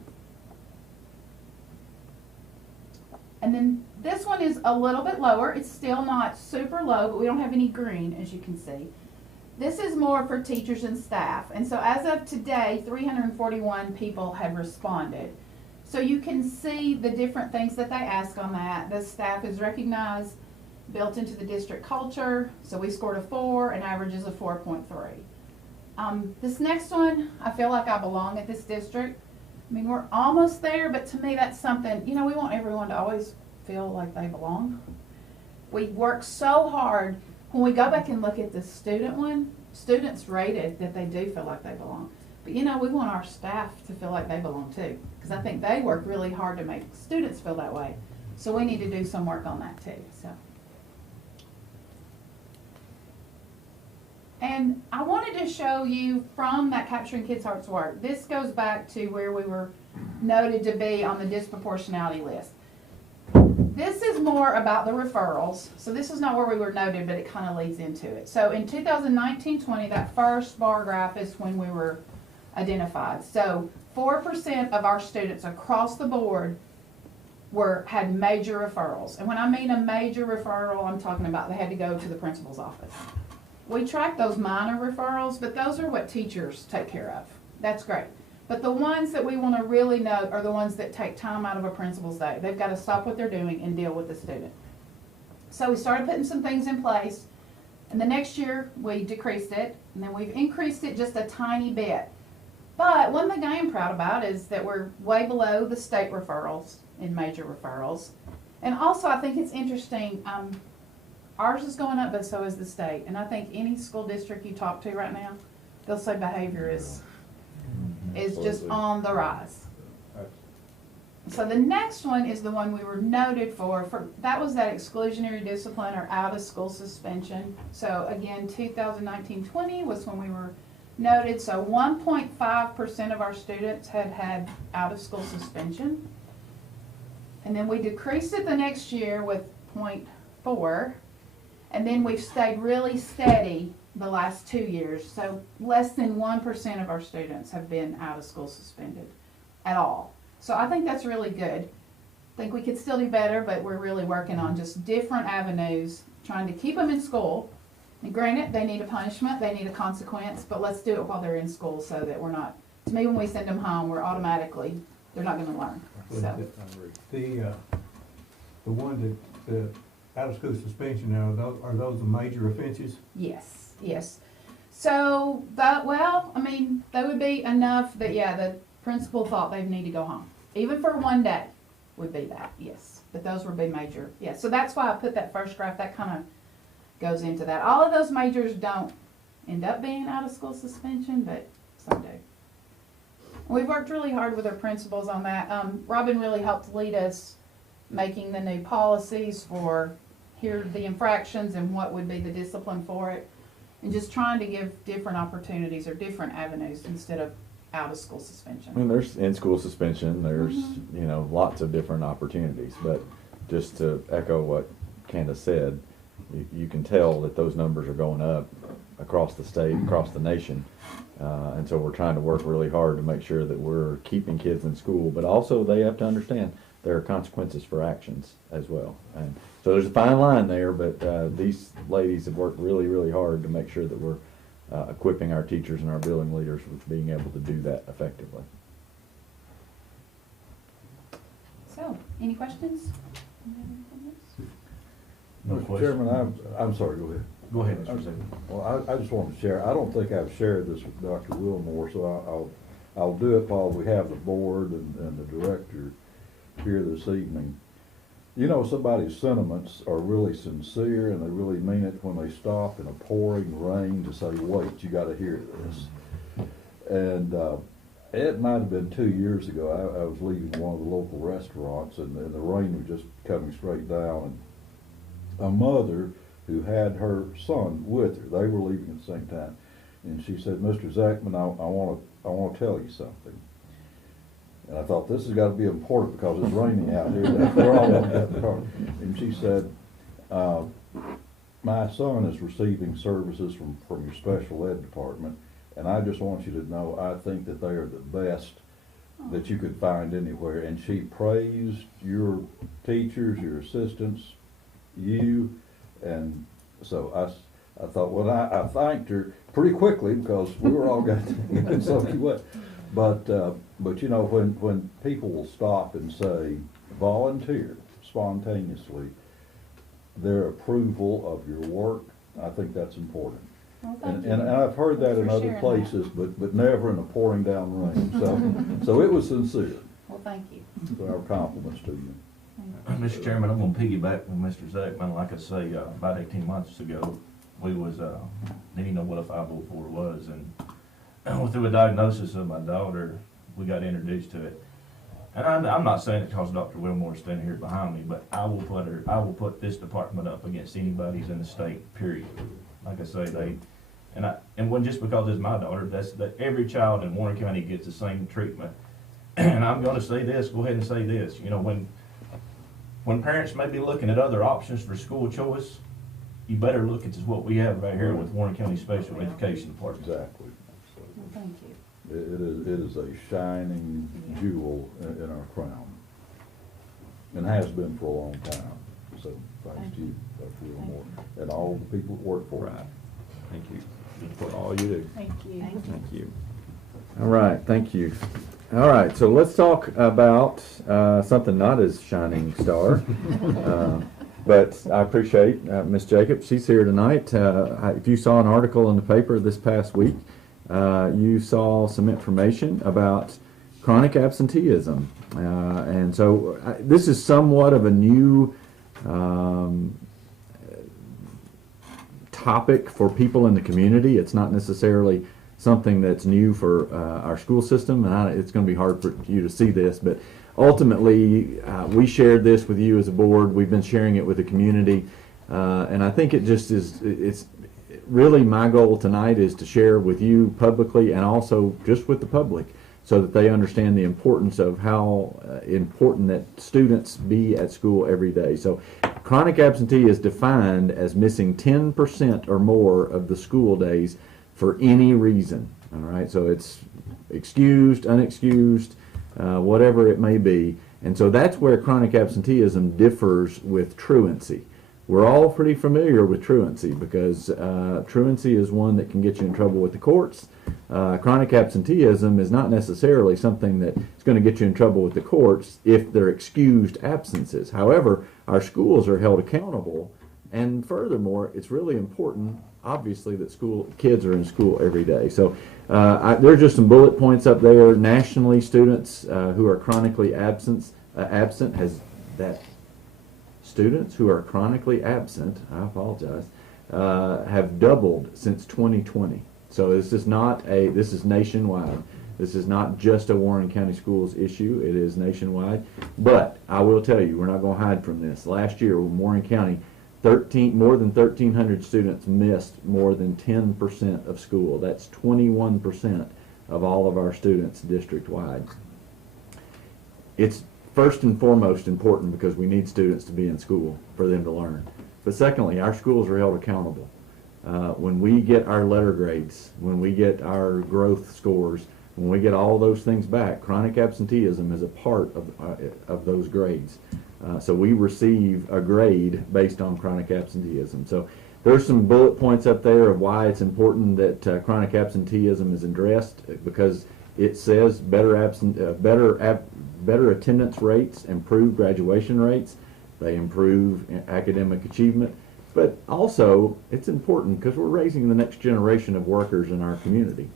And then this one is a little bit lower. It's still not super low, but we don't have any green, as you can see. This is more for teachers and staff. And so as of today, 341 people have responded. So you can see the different things that they ask on that. The staff is recognized, built into the district culture. So we scored a 4 and averages a 4.3. This next one, I feel like I belong at this district. I mean, we're almost there, but to me that's something, you know, we want everyone to always feel like they belong. We work so hard. When we go back and look at the student one, students rated that they do feel like they belong. But you know, we want our staff to feel like they belong too, because I think they work really hard to make students feel that way. So we need to do some work on that too. So. And I wanted to show you from that Capturing Kids' Hearts work. This goes back to where we were noted to be on the disproportionality list. This is more about the referrals. So this is not where we were noted, but it kind of leads into it. So in 2019-20, that first bar graph is when we were identified. So 4% of our students across the board had major referrals. And when I mean a major referral, I'm talking about they had to go to the principal's office. We track those minor referrals, but those are what teachers take care of. That's great. But the ones that we want to really know are the ones that take time out of a principal's day. They've got to stop what they're doing and deal with the student. So we started putting some things in place, and the next year we decreased it, and then we've increased it just a tiny bit. But one thing I am proud about is that we're way below the state referrals in major referrals. And also I think it's interesting, ours is going up, but so is the state. And I think any school district you talk to right now, they'll say behavior is just on the rise. So the next one is the one we were noted for that was that exclusionary discipline or out of school suspension. So again, 2019-20 was when we were noted. So 1.5% of our students had had out of school suspension. And then we decreased it the next year with 0.4. And then we've stayed really steady the last 2 years. So less than 1% of our students have been out of school suspended at all. So I think that's really good. I think we could still do better, but we're really working on just different avenues, trying to keep them in school. And granted, they need a punishment, they need a consequence, but let's do it while they're in school so that we're not, to me, when we send them home, we're automatically, they're not going to learn. So. The one that out of school suspension now, are those the major offenses? Yes, yes. So, well, I mean, they would be enough that, yeah, the principal thought they'd need to go home. Even for one day would be that, yes. But those would be major, yes. So that's why I put that first graph, that kind of goes into that. All of those majors don't end up being out of school suspension, but some do. We've worked really hard with our principals on that. Robin really helped lead us making the new policies for here are the infractions and what would be the discipline for it, and just trying to give different opportunities or different avenues instead of out of school suspension. I mean, there's in-school suspension, there's, you know, lots of different opportunities, but just to echo what Candace said, you can tell that those numbers are going up across the state, across the nation, and so we're trying to work really hard to make sure that we're keeping kids in school, but also they have to understand there are consequences for actions as well. And so there's a fine line there, but these ladies have worked really, really hard to make sure that we're equipping our teachers and our building leaders with being able to do that effectively. So, any questions? No question. Chairman, I'm sorry, go ahead. Go ahead. Well, I just want to share, I don't think I've shared this with Dr. Wilmore, so I'll do it while we have the board and the director here this evening. You know, somebody's sentiments are really sincere and they really mean it when they stop in a pouring rain to say, wait, you gotta hear this. And it might have been 2 years ago, I was leaving one of the local restaurants and the rain was just coming straight down. And a mother who had her son with her, they were leaving at the same time. And she said, Mr. Zachman, I want to tell you something. And I thought, this has got to be important because it's raining out here. They're all going to get in the car. And she said, my son is receiving services from your special ed department, and I just want you to know I think that they are the best that you could find anywhere. And she praised your teachers, your assistants, you, and so I thought, well, I thanked her pretty quickly because we were all got to soaking wet. But you know, when people will stop and say, volunteer spontaneously, their approval of your work, I think that's important. Well, thank you. And I've heard that Thanks in for other sharing places, but never in a pouring down rain. So it was sincere. Well, thank you. So our compliments to you. Mr. Chairman, I'm gonna piggyback with Mr. Zachman. Like I say, about 18 months ago, we was, didn't even know what a 504 was, and through a diagnosis of my daughter, we got introduced to it. And I'm not saying it because Dr. Wilmore's standing here behind me, but I will put this department up against anybody's in the state, period. Like I say, and when just because it's my daughter, that every child in Warren County gets the same treatment. And I'm gonna say this, go ahead and say this, you know, when parents may be looking at other options for school choice, you better look at what we have right here with Warren County Special Education Department. Exactly. Well, thank you. It is a shining jewel in our crown, and has been for a long time. So thanks to you, Dr. Wilmore, and all the people that work for it. Right. Thank you for all you do. Thank you. Thank you. All right, thank you. All right, so let's talk about something not as shining star. But I appreciate Ms. Jacobs. She's here tonight. If you saw an article in the paper this past week, you saw some information about chronic absenteeism. And so this is somewhat of a new topic for people in the community. It's not necessarily something that's new for our school system, and it's going to be hard for you to see this, but ultimately we shared this with you as a board. We've been sharing it with the community, and I think it just is, it's really my goal tonight is to share with you publicly and also just with the public so that they understand the importance of how important that students be at school every day. So chronic absentee is defined as missing 10% or more of the school days for any reason. All right, so it's excused, unexcused, whatever it may be. And so that's where chronic absenteeism differs with truancy. We're all pretty familiar with truancy because truancy is one that can get you in trouble with the courts. Chronic absenteeism is not necessarily something that is going to get you in trouble with the courts if they're excused absences. However, our schools are held accountable, and furthermore, it's really important, obviously, that kids are in school every day. So there are just some bullet points up there. Nationally, students who are chronically absent students who are chronically absent, I apologize, have doubled since 2020. So this is nationwide. This is not just a Warren County Schools issue. It is nationwide. But I will tell you, we're not going to hide from this. Last year, in Warren County, more than 1,300 students missed more than 10% of school. That's 21% of all of our students district-wide. It's first and foremost important because we need students to be in school for them to learn. But secondly, our schools are held accountable. When we get our letter grades, when we get our growth scores, when we get all those things back, chronic absenteeism is a part of those grades. So we receive a grade based on chronic absenteeism. So there's some bullet points up there of why it's important that chronic absenteeism is addressed, because it says better attendance rates improve graduation rates, they improve academic achievement, but also it's important because we're raising the next generation of workers in our community,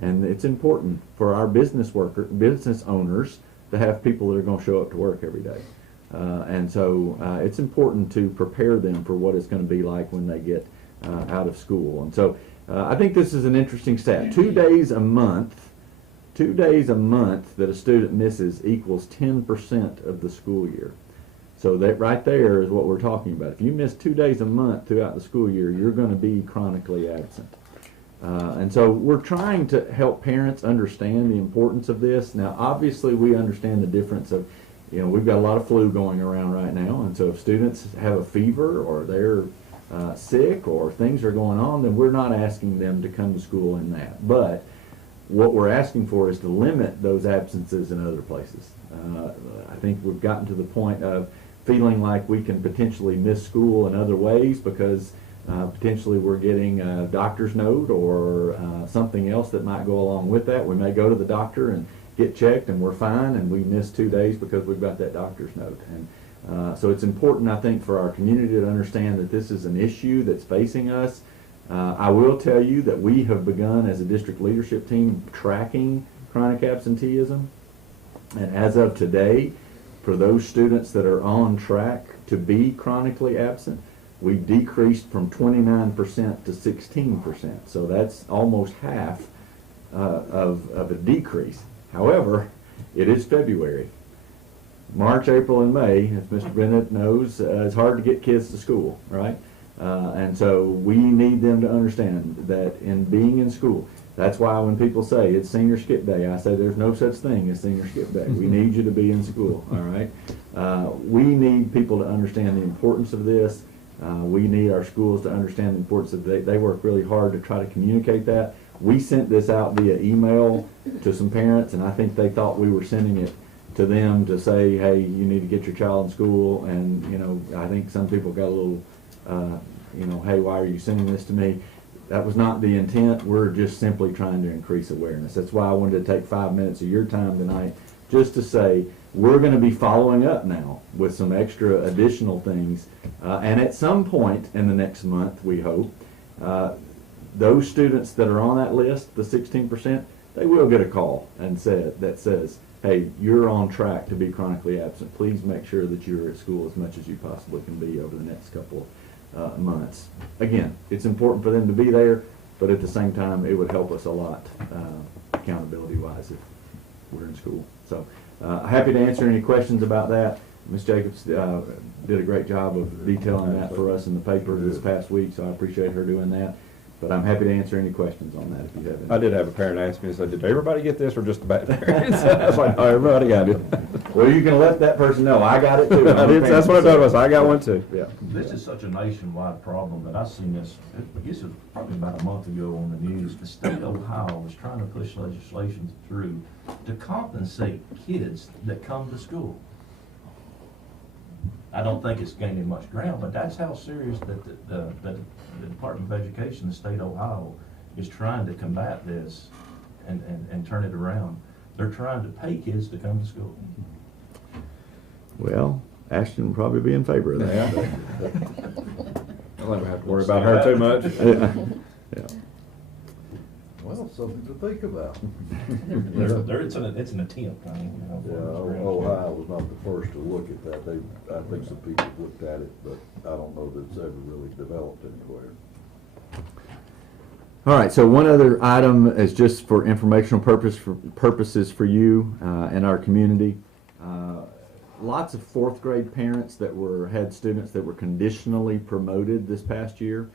and it's important for our business owners to have people that are going to show up to work every day. And so it's important to prepare them for what it's going to be like when they get out of school. And so I think this is an interesting stat. 2 days a month, 2 days a month that a student misses equals 10% of the school year. So that right there is what we're talking about. If you miss 2 days a month throughout the school year, you're going to be chronically absent. And so we're trying to help parents understand the importance of this. Now, obviously, we understand the difference of, we've got a lot of flu going around right now, and so if students have a fever or they're sick or things are going on, then we're not asking them to come to school in that. But what we're asking for is to limit those absences in other places. I think we've gotten to the point of feeling like we can potentially miss school in other ways because potentially we're getting a doctor's note or something else that might go along with that. We may go to the doctor and get checked and we're fine, and we miss 2 days because we've got that doctor's note. And so it's important, I think, for our community to understand that this is an issue that's facing us. I will tell you that we have begun as a district leadership team tracking chronic absenteeism. And as of today, for those students that are on track to be chronically absent, we decreased from 29% to 16%. So that's almost half of a decrease. However, it is February. March, April, and May, as Mr. Bennett knows, it's hard to get kids to school, right? And so we need them to understand that in being in school, that's why when people say it's senior skip day, I say there's no such thing as senior skip day. We need you to be in school, all right? We need people to understand the importance of this. We need our schools to understand the importance of it. They work really hard to try to communicate that. We sent this out via email to some parents, and I think they thought we were sending it to them to say, hey, you need to get your child in school. And, I think some people got a little, hey, why are you sending this to me? That was not the intent. We're just simply trying to increase awareness. That's why I wanted to take 5 minutes of your time tonight just to say we're going to be following up now with some extra additional things. And at some point in the next month, we hope, those students that are on that list, the 16%, they will get a call and that says, hey, you're on track to be chronically absent. Please make sure that you're at school as much as you possibly can be over the next couple of months. Again, it's important for them to be there, but at the same time, it would help us a lot accountability-wise if we're in school. So happy to answer any questions about that. Ms. Jacobs did a great job of detailing that for us in the paper this past week, so I appreciate her doing that. But I'm happy to answer any questions on that if you have any. I did have a parent ask me and said, did everybody get this or just the bad parents? I was like, oh, everybody got it. Well, you can let that person know. I got it too. That's what I told us. I got one too. Yeah. This is such a nationwide problem that I seen this, I guess it was probably about a month ago on the news. The state of Ohio was trying to push legislation through to compensate kids that come to school. I don't think it's gaining much ground, but that's how serious that the Department of Education, the state of Ohio, is trying to combat this and turn it around. They're trying to pay kids to come to school. Well, Ashton will probably be in favor of that. I don't have to worry about her too much. Yeah. Well, something to think about. It's an attempt. Ohio was not the first to look at that. I think some people looked at it, but I don't know that it's ever really developed anywhere. All right, so one other item is just for informational purposes for you and our community. Lots of fourth grade parents that had students that were conditionally promoted this past year.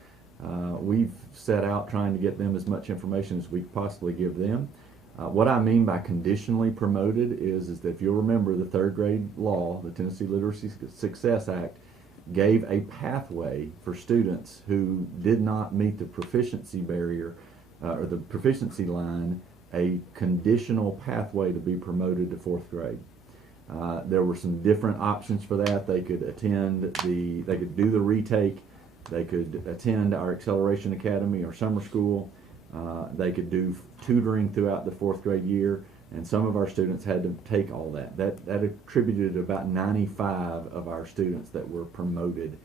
We've set out trying to get them as much information as we could possibly give them. What I mean by conditionally promoted is that if you'll remember the third grade law, the Tennessee Literacy Success Act, gave a pathway for students who did not meet the proficiency barrier or the proficiency line, a conditional pathway to be promoted to fourth grade. There were some different options for that. They could they could do the retake. They could attend our Acceleration Academy or summer school. They could do tutoring throughout the fourth grade year, and some of our students had to take all that. That attributed about 95 of our students that were promoted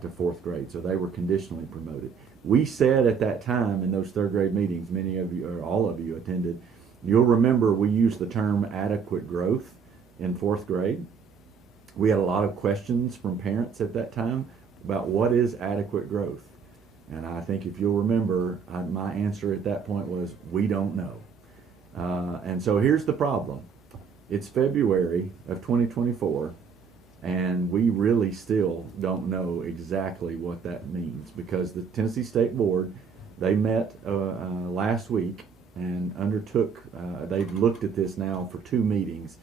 to fourth grade, so they were conditionally promoted. We said at that time in those third grade meetings, many of you or all of you attended, you'll remember we used the term adequate growth in fourth grade. We had a lot of questions from parents at that time about what is adequate growth. And I think if you'll remember, my answer at that point was, we don't know. And so here's the problem. It's February of 2024, and we really still don't know exactly what that means, because the Tennessee State Board, they met last week and undertook, they've looked at this now for 2 meetings,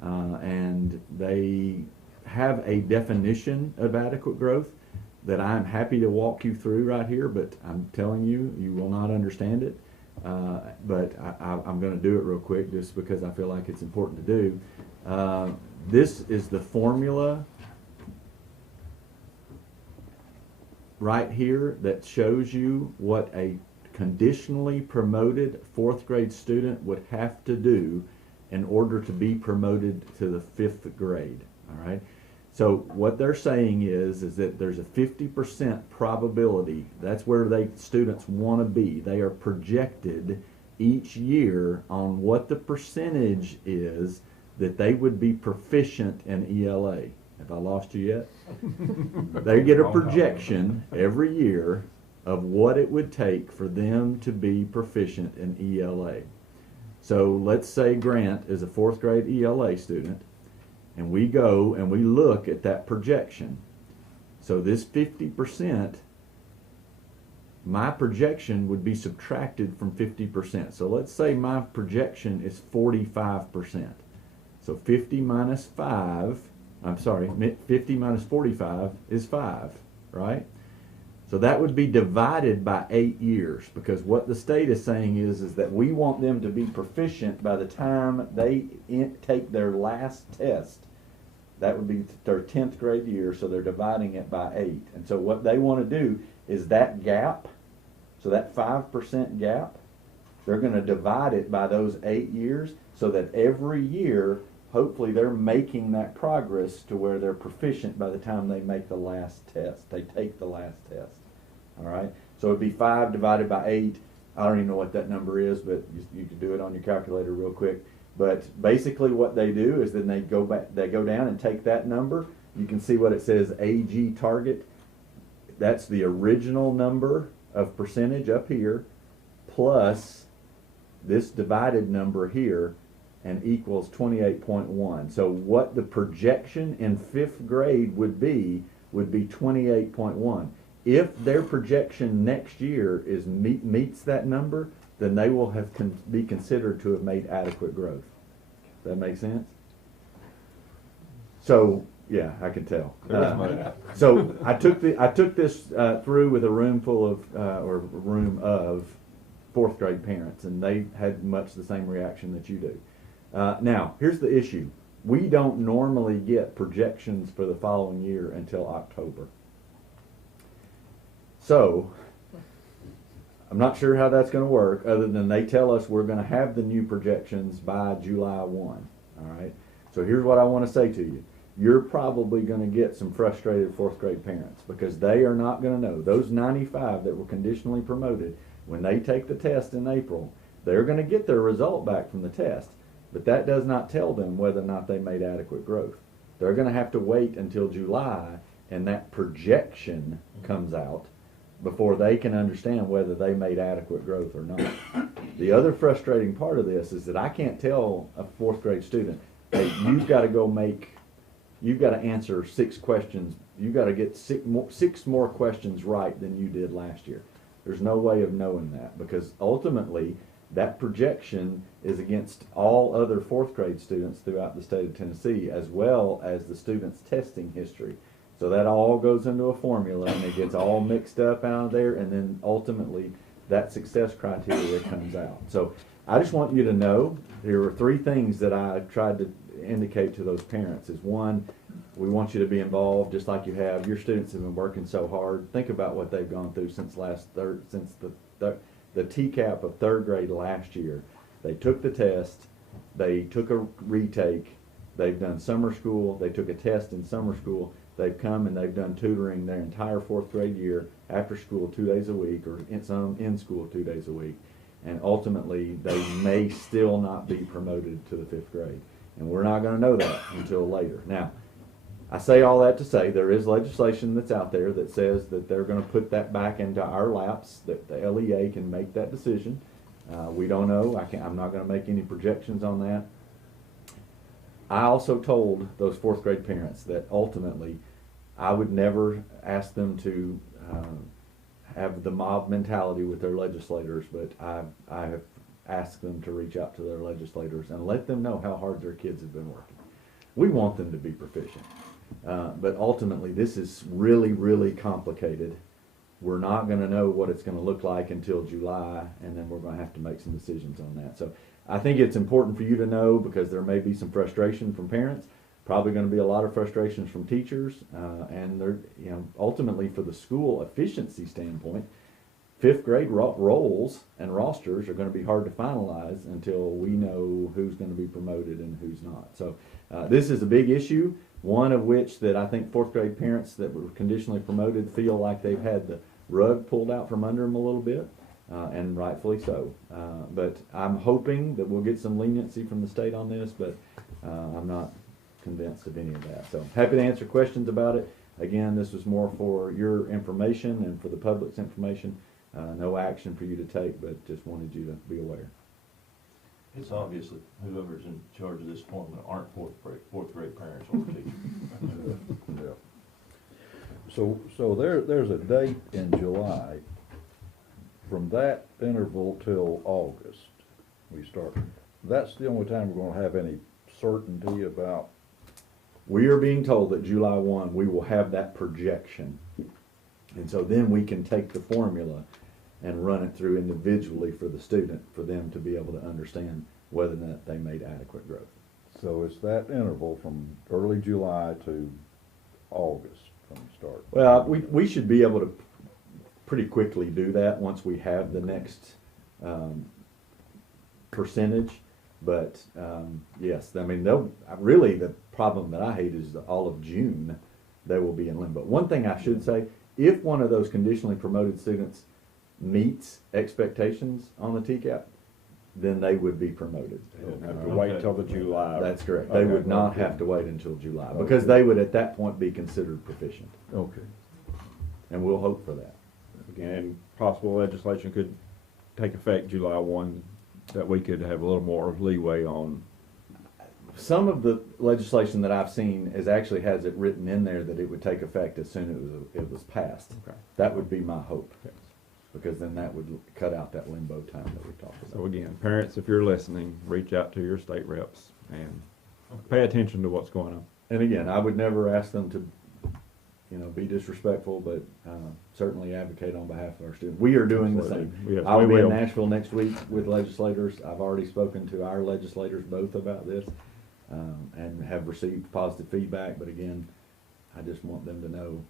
and they have a definition of adequate growth that I'm happy to walk you through right here, but I'm telling you, you will not understand it. But I'm going to do it real quick just because I feel like it's important to do. This is the formula right here that shows you what a conditionally promoted 4th grade student would have to do in order to be promoted to the 5th grade. All right. So what they're saying is that there's a 50% probability. That's where students want to be. They are projected each year on what the percentage is that they would be proficient in ELA. Have I lost you yet? They get a projection every year of what it would take for them to be proficient in ELA. So let's say Grant is a 4th grade ELA student, and we go and we look at that projection. So this 50%, my projection would be subtracted from 50%. So let's say my projection is 45%. So 50 minus 5, I'm sorry, 50 minus 45 is 5, right? So that would be divided by 8 years, because what the state is saying is that we want them to be proficient by the time they take their last test. That would be their 10th grade year, so they're dividing it by 8. And so what they want to do is that gap, so that 5% gap, they're going to divide it by those 8 years so that every year, hopefully they're making that progress to where they're proficient by the time they make the last test. They take the last test. All right? So it'd be 5 divided by 8. I don't even know what that number is, but you can do it on your calculator real quick. But basically what they do is then they go down and take that number. You can see what it says, AG target. That's the original number of percentage up here, plus this divided number here, and equals 28.1. So what the projection in 5th grade would be 28.1. If their projection next year is meets that number, then they will have be considered to have made adequate growth. Does that make sense? So yeah, I can tell. So I took this through with a room full of 4th grade parents, and they had much the same reaction that you do. Now here's the issue: we don't normally get projections for the following year until October. So I'm not sure how that's going to work, other than they tell us we're going to have the new projections by July 1. All right. So here's what I want to say to you. You're probably going to get some frustrated 4th grade parents, because they are not going to know. Those 95 that were conditionally promoted, when they take the test in April, they're going to get their result back from the test. But that does not tell them whether or not they made adequate growth. They're going to have to wait until July and that projection comes out before they can understand whether they made adequate growth or not. The other frustrating part of this is that I can't tell a 4th grade student, hey, you've got to answer 6 questions. You've got to get 6 more questions right than you did last year. There's no way of knowing that, because ultimately that projection is against all other 4th grade students throughout the state of Tennessee, as well as the students' testing history. So that all goes into a formula, and it gets all mixed up out of there, and then ultimately that success criteria comes out. So I just want you to know there are 3 things that I tried to indicate to those parents. Is 1, we want you to be involved just like you have. Your students have been working so hard. Think about what they've gone through since the TCAP of 3rd grade last year. They took the test, they took a retake, they've done summer school, they took a test in summer school. They've come and they've done tutoring their entire 4th grade year, after school 2 days a week, or in school 2 days a week. And ultimately, they may still not be promoted to the 5th grade. And we're not going to know that until later. Now, I say all that to say there is legislation that's out there that says that they're going to put that back into our laps, that the LEA can make that decision. We don't know. I'm not going to make any projections on that. I also told those fourth grade parents that ultimately I would never ask them to have the mob mentality with their legislators, but I have asked them to reach out to their legislators and let them know how hard their kids have been working. We want them to be proficient, but ultimately this is really, really complicated. We're not going to know what it's going to look like until July, and then we're going to have to make some decisions on that. So I think it's important for you to know, because there may be some frustration from parents, probably going to be a lot of frustrations from teachers, and they're, ultimately for the school efficiency standpoint, fifth grade roles and rosters are going to be hard to finalize until we know who's going to be promoted and who's not. So this is a big issue, one of which that I think fourth grade parents that were conditionally promoted feel like they've had the rug pulled out from under them a little bit, and rightfully so. But I'm hoping that we'll get some leniency from the state on this, but I'm not convinced of any of that. So happy to answer questions about it. Again, this was more for your information and for the public's information. No action for you to take, but just wanted you to be aware. It's obvious that whoever's in charge of this appointment aren't fourth grade parents or teachers. Yeah. So there's a date in July. From that interval till August, we start. That's the only time we're going to have any certainty about. We are being told that July 1 we will have that projection, and so then we can take the formula and run it through individually for the student, for them to be able to understand whether or not they made adequate growth. So it's that interval from early July to August from the start. Well, we should be able to pretty quickly do that once we have the next percentage. But yes, I mean, really the problem that I hate is all of June they will be in limbo. One thing I should say, if one of those conditionally promoted students meets expectations on the TCAP, then they would be promoted. They don't have to wait till the July. That's correct. They would not have to wait until July, because they would at that point be considered proficient. Okay. And we'll hope for that. Again, possible legislation could take effect July 1, that we could have a little more leeway on. Some of the legislation that I've seen actually has it written in there that it would take effect as soon as it was passed. Okay. That would be my hope, because then that would cut out that limbo time that we talked about. So again, parents, if you're listening, reach out to your state reps and pay attention to what's going on. And again, I would never ask them to, be disrespectful, but certainly advocate on behalf of our students. We are doing the same. Yes, I'll we be in will. Nashville next week with legislators. I've already spoken to our legislators both about this, and have received positive feedback. But again, I just want them to know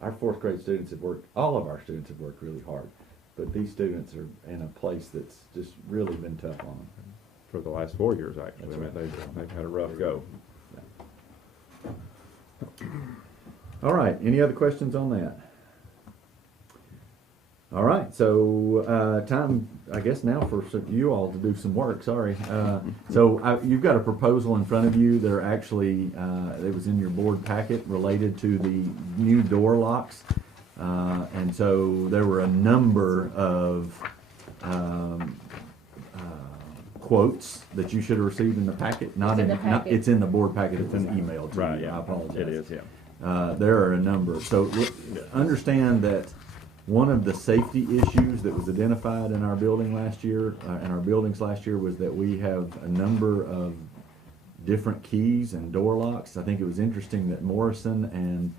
our fourth grade students have worked, all of our students have worked really hard, but these students are in a place that's just really been tough on them. For the last 4 years, actually. That's I mean, right. they've had a rough go. All right, any other questions on that? All right, so time, I guess now for you all to do some work, sorry. So you've got a proposal in front of you. They're actually, it was in your board packet related to the new door locks. And so there were a number of quotes that you should have received in the packet. Not in the packet. It's in the board packet, it's in the email to Right, you. yeah. I apologize. It is, yeah. There are a number. So understand that one of the safety issues that was identified in our building last year, in our buildings last year, was that we have a number of different keys and door locks. I think it was interesting that Morrison and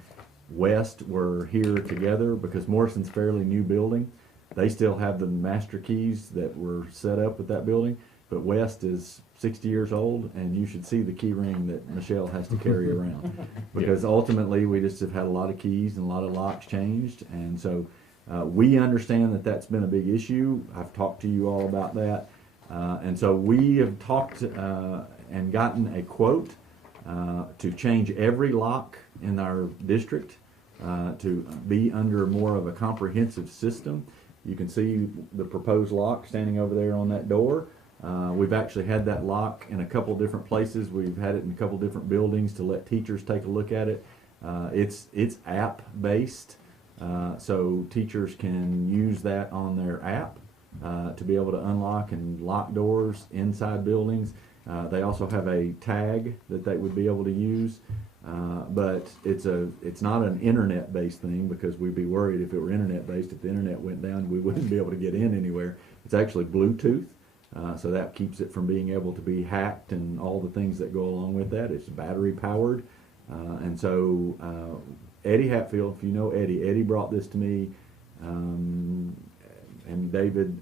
West were here together, because Morrison's a fairly new building. They still have the master keys that were set up with that building, but West is 60 years old, and you should see the key ring that Michelle has to carry around, because ultimately we just have had a lot of keys and a lot of locks changed, and so we understand that that's been a big issue. I've talked to you all about that, and so we have talked and gotten a quote to change every lock in our district to be under more of a comprehensive system. You can see the proposed lock standing over there on that door. We've actually had that lock in a couple different places. We've had it in a couple different buildings to let teachers take a look at it. It's app based, so teachers can use that on their app to be able to unlock and lock doors inside buildings. They also have a tag that they would be able to use, but it's not an internet based thing, because we'd be worried if it were internet based, if the internet went down, we wouldn't be able to get in anywhere. It's actually Bluetooth. So that keeps it from being able to be hacked and all the things that go along with that. It's battery powered. And so Eddie Hatfield, if you know Eddie brought this to me, and David,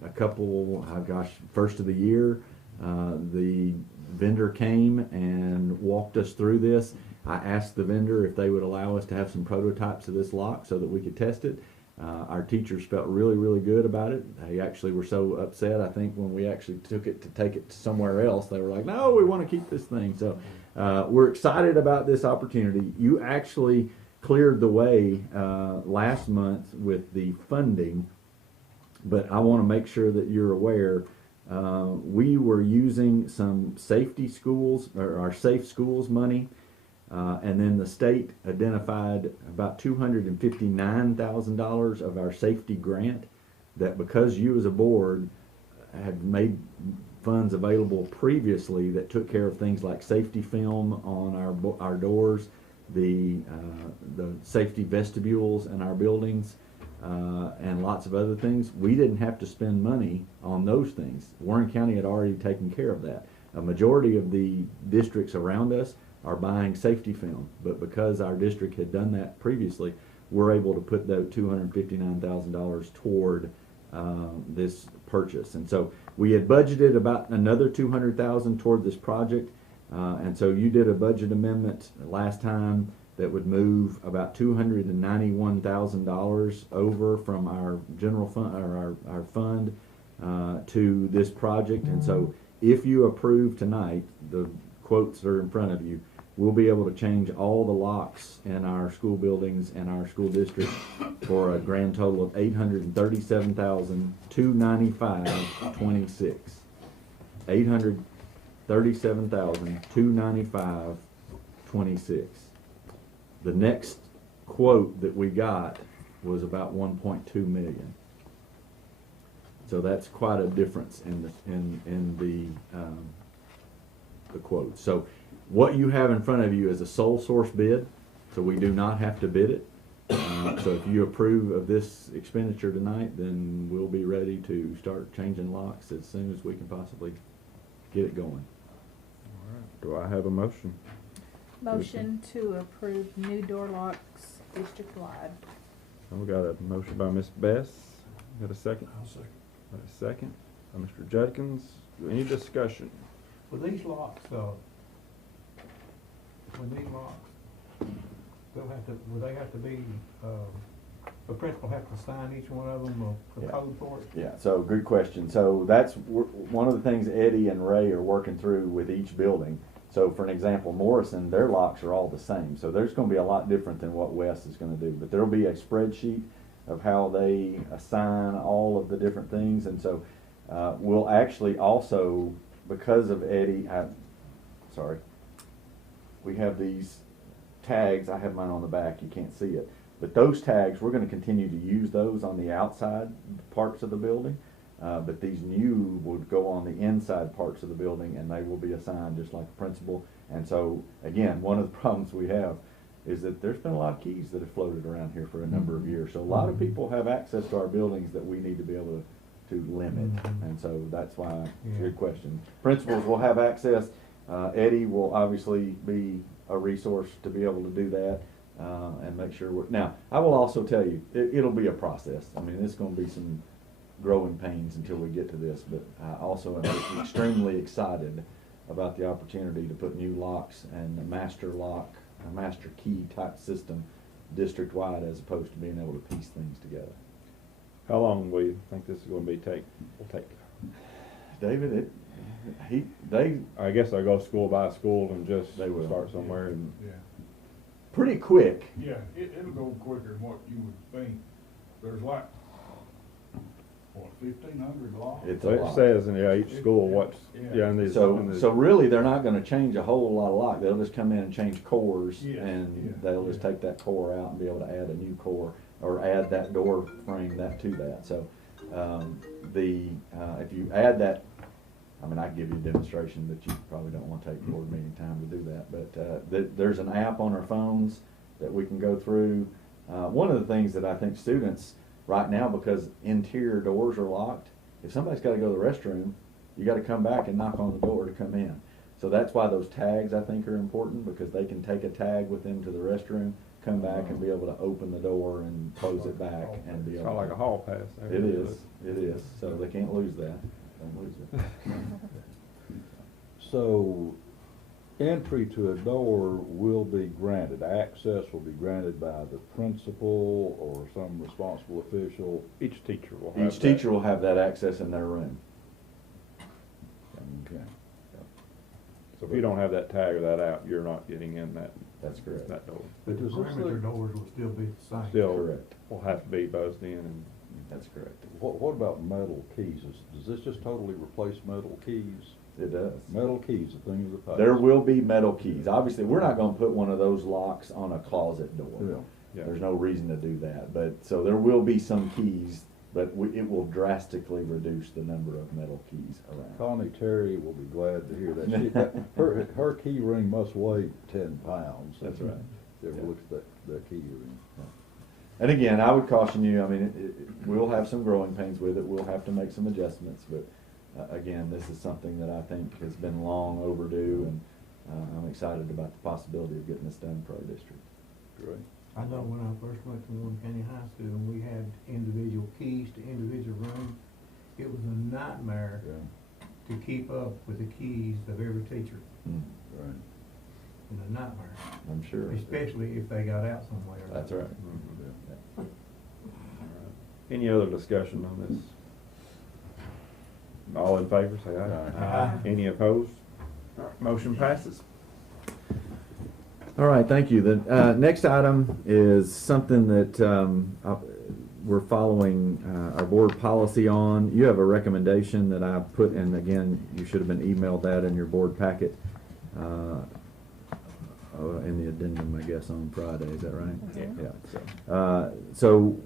first of the year, the vendor came and walked us through this. I asked the vendor if they would allow us to have some prototypes of this lock so that we could test it. Our teachers felt really, really good about it. They actually were so upset, I think, when we actually took it to somewhere else. They were like, no, we want to keep this thing. So we're excited about this opportunity. You actually cleared the way last month with the funding, but I want to make sure that you're aware we were using some safety schools, or our Safe Schools money. And then the state identified about $259,000 of our safety grant, that because you as a board had made funds available previously that took care of things like safety film on our doors, the safety vestibules in our buildings, and lots of other things, we didn't have to spend money on those things. Warren County had already taken care of that. A majority of the districts around us are buying safety film, but because our district had done that previously, we're able to put that $259,000 toward this purchase. And so we had budgeted about another $200,000 toward this project, and so you did a budget amendment last time that would move about $291,000 over from our general fund, or our fund, to this project. And so if you approve tonight, the quotes are in front of you, we'll be able to change all the locks in our school buildings and our school district for a grand total of $837,295.26. $837,295.26. The next quote that we got was about 1.2 million. So that's quite a difference in the quote. So what you have in front of you is a sole source bid, so we do not have to bid it. So if you approve of this expenditure tonight, then we'll be ready to start changing locks as soon as we can possibly get it going. All right. Do I have a motion? Motion to approve new door locks district-wide. We got a motion by Ms. Bess. Got a second? I'll second. Got a second by Mr. Judkins. Any discussion? With these locks, will they have to be, the principal have to sign each one of them, or the code for it? Yeah, so good question. So that's one of the things Eddie and Ray are working through with each building. So for an example, Morrison, their locks are all the same. So there's going to be a lot different than what Wes is going to do. But there'll be a spreadsheet of how they assign all of the different things. And so we'll actually also, because of Eddie, we have these tags. I have mine on the back. You can't see it. But those tags, we're going to continue to use those on the outside parts of the building. But these new would go on the inside parts of the building, and they will be assigned just like the principal. And so, again, one of the problems we have is that there's been a lot of keys that have floated around here for a number of years. So a lot of people have access to our buildings that we need to be able to limit. And so that's why, good question. Principals will have access. Eddie will obviously be a resource to be able to do that and make sure we're... Now, I will also tell you, it'll be a process. I mean, it's going to be some growing pains until we get to this, but I also am extremely excited about the opportunity to put new locks and a master lock, a master key type system district-wide, as opposed to being able to piece things together. How long will you think this is going to be take? David, I guess they'll go school by school and just start somewhere. And pretty quick. Yeah, it'll go quicker than what you would think. There's like What, 1,500 lots? It's So a it lot. says in, yeah, each school what's, yeah, in these. So really, they're not gonna change a whole lot of lock, they'll just come in and change cores, Yeah, and yeah, they'll just take that core out and be able to add a new core, or add that door frame to that, so, if you add that, I mean, I can give you a demonstration, but you probably don't wanna take board meeting time to do that, but, there's an app on our phones that we can go through. One of the things that I think students, right now, because interior doors are locked, if somebody's gotta go to the restroom, you gotta come back and knock on the door to come in. So that's why those tags, I think, are important, because they can take a tag with them to the restroom, come back and be able to open the door and close it back and be It's able to. like a hall pass. It is, so they can't lose that, don't lose it. So, entry to a door will be granted, access will be granted by the principal or some responsible official. Each teacher will have Each teacher will have that access in their room. Okay. So if you don't have that tag or that out, you're not getting in That's correct. that door. But the perimeter doors will still be the same. Still Correct. will have to be buzzed in and. That's correct. What about metal keys? Does this just totally replace metal keys? It does. Metal keys, a thing of the past. There will be metal keys. Obviously, we're not gonna put one of those locks on a closet door. Yeah. There's no reason to do that, but, so there will be some keys, but it will drastically reduce the number of metal keys around. Connie Terry will be glad to hear that. Her key ring must weigh 10 pounds. That's right. If you ever look at that key ring. And again, I would caution you, I mean, we'll have some growing pains with it, we'll have to make some adjustments, but, again, this is something that I think has been long overdue, and, I'm excited about the possibility of getting this done for our district. Great. I know when I first went to Warren County High School and we had individual keys to individual rooms, it was a nightmare to keep up with the keys of every teacher. Right. It was a nightmare. I'm sure. Especially if they got out somewhere. That's right. Any other discussion on this? All in favor, say aye. Aye. Any opposed? All right, motion passes. All right, thank you. The next item is something that we're following our board policy on. You have a recommendation that I put in, again, you should have been emailed that in your board packet in the addendum, I guess, on Friday. Is that right? Yeah. So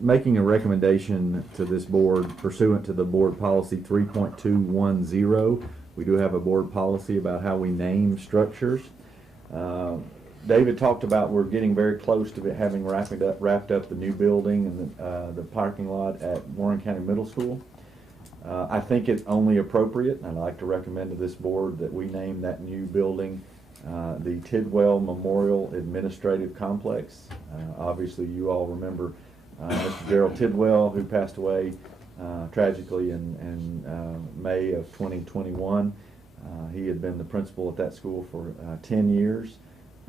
making a recommendation to this board pursuant to the board policy 3.210. We do have a board policy about how we name structures. David talked about we're getting very close to having wrapped up the new building and the parking lot at Warren County Middle School. I think it's only appropriate, and I'd like to recommend to this board that we name that new building the Tidwell Memorial Administrative Complex. Obviously, you all remember Mr. Gerald Tidwell, who passed away tragically in May of 2021. He had been the principal at that school for 10 years.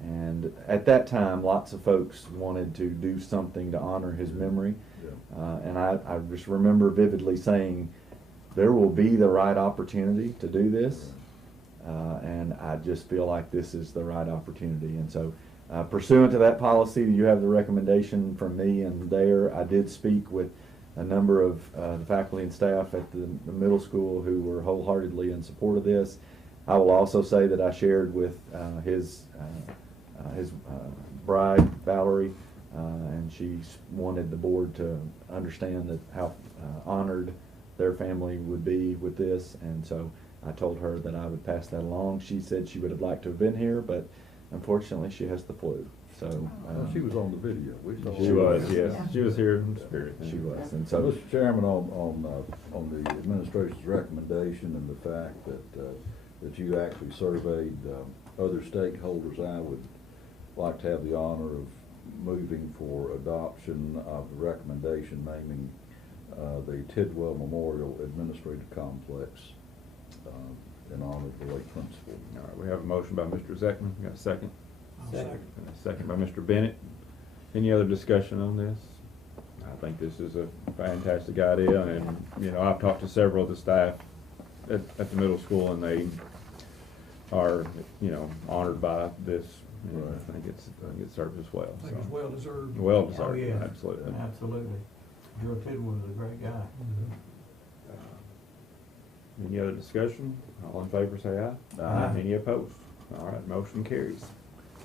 And at that time, lots of folks wanted to do something to honor his memory. And I just remember vividly saying, there will be the right opportunity to do this. And I just feel like this is the right opportunity. And so pursuant to that policy, you have the recommendation from me and there. I did speak with a number of the faculty and staff at the middle school who were wholeheartedly in support of this. I will also say that I shared with his bride, Valerie, and she wanted the board to understand that how honored their family would be with this, and so I told her that I would pass that along. She said she would have liked to have been here, but unfortunately she has the flu. So she was on the video. We saw She her. was, yes. She was here in spirit. She was, and So, so Mr. Chairman, on the administration's recommendation and the fact that you actually surveyed other stakeholders, I would like to have the honor of moving for adoption of the recommendation naming the Tidwell Memorial Administrative Complex in honor of the late principal. All right, we have a motion by Mr. Zeckman. We got a second? Second. And a second by Mr. Bennett. Any other discussion on this? I think this is a fantastic idea, and, you know, I've talked to several of the staff at the middle school, and they are, you know, honored by this. And I think it serves us well. I think it's well deserved. Well Oh, deserved, yeah. absolutely. Absolutely. Joe Tidwell was a great guy. Any other discussion? All in favor say aye. Aye. Any opposed? All right, motion carries.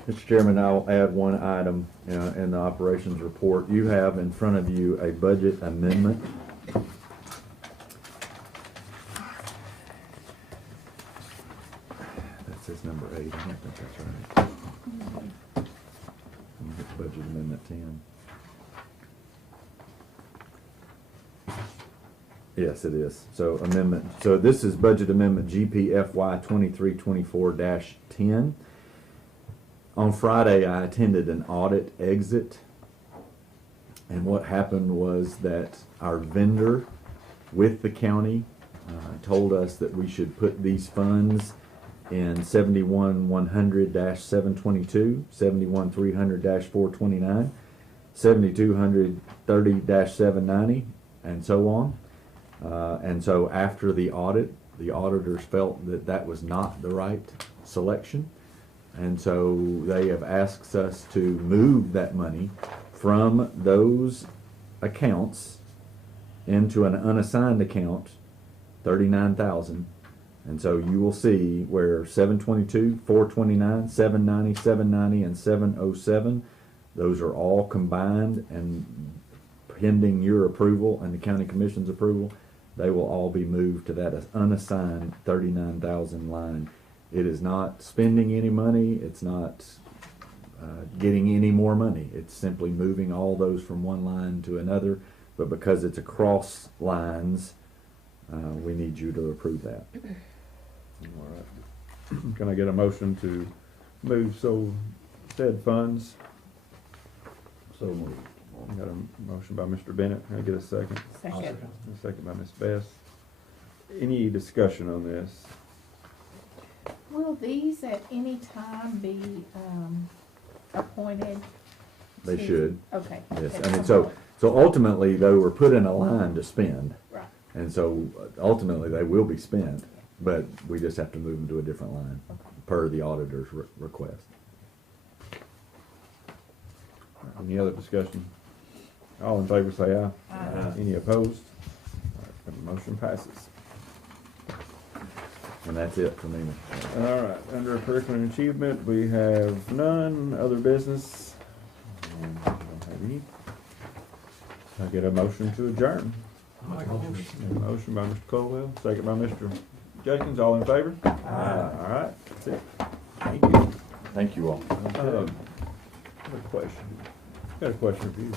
Mr. Chairman, I'll add one item in the operations report. You have in front of you a budget amendment. That says number 8. I don't think that's right. Budget amendment 10. Yes, it is. So this is budget amendment GPFY 2324-10. On Friday, I attended an audit exit, and what happened was that our vendor with the county told us that we should put these funds in 71-100-722, 71-300-429, 72-30-790, and so on. And so after the audit, the auditors felt that that was not the right selection. And so they have asked us to move that money from those accounts into an unassigned account, $39,000. And so you will see where 722, 429, 790, 790, and 707, those are all combined, and pending your approval and the county commission's approval, they will all be moved to that unassigned 39,000 line. It is not spending any money. It's not getting any more money. It's simply moving all those from one line to another. But because it's across lines, we need you to approve that. All right. Can I get a motion to move said funds? So moved. Got a motion by Mr. Bennett. Can I get a second? Second. A second by Ms. Best. Any discussion on this? Will these at any time be appointed? They should. Okay. Yes, I mean, so ultimately, they were put in a line to spend. Right. And so ultimately, they will be spent, but we just have to move them to a different line per the auditor's request. Any other discussion? All in favor say aye. Aye. Any opposed? All right, the motion passes. And that's it for me. All right, under curriculum achievement, we have none. Other business? And I don't have any. Can I get a motion to adjourn? A motion by Mr. Colwell, second by Mr. Jenkins. All in favor? Aye. All right, that's it. Thank you. Thank you all. I have a question. Got a question for you.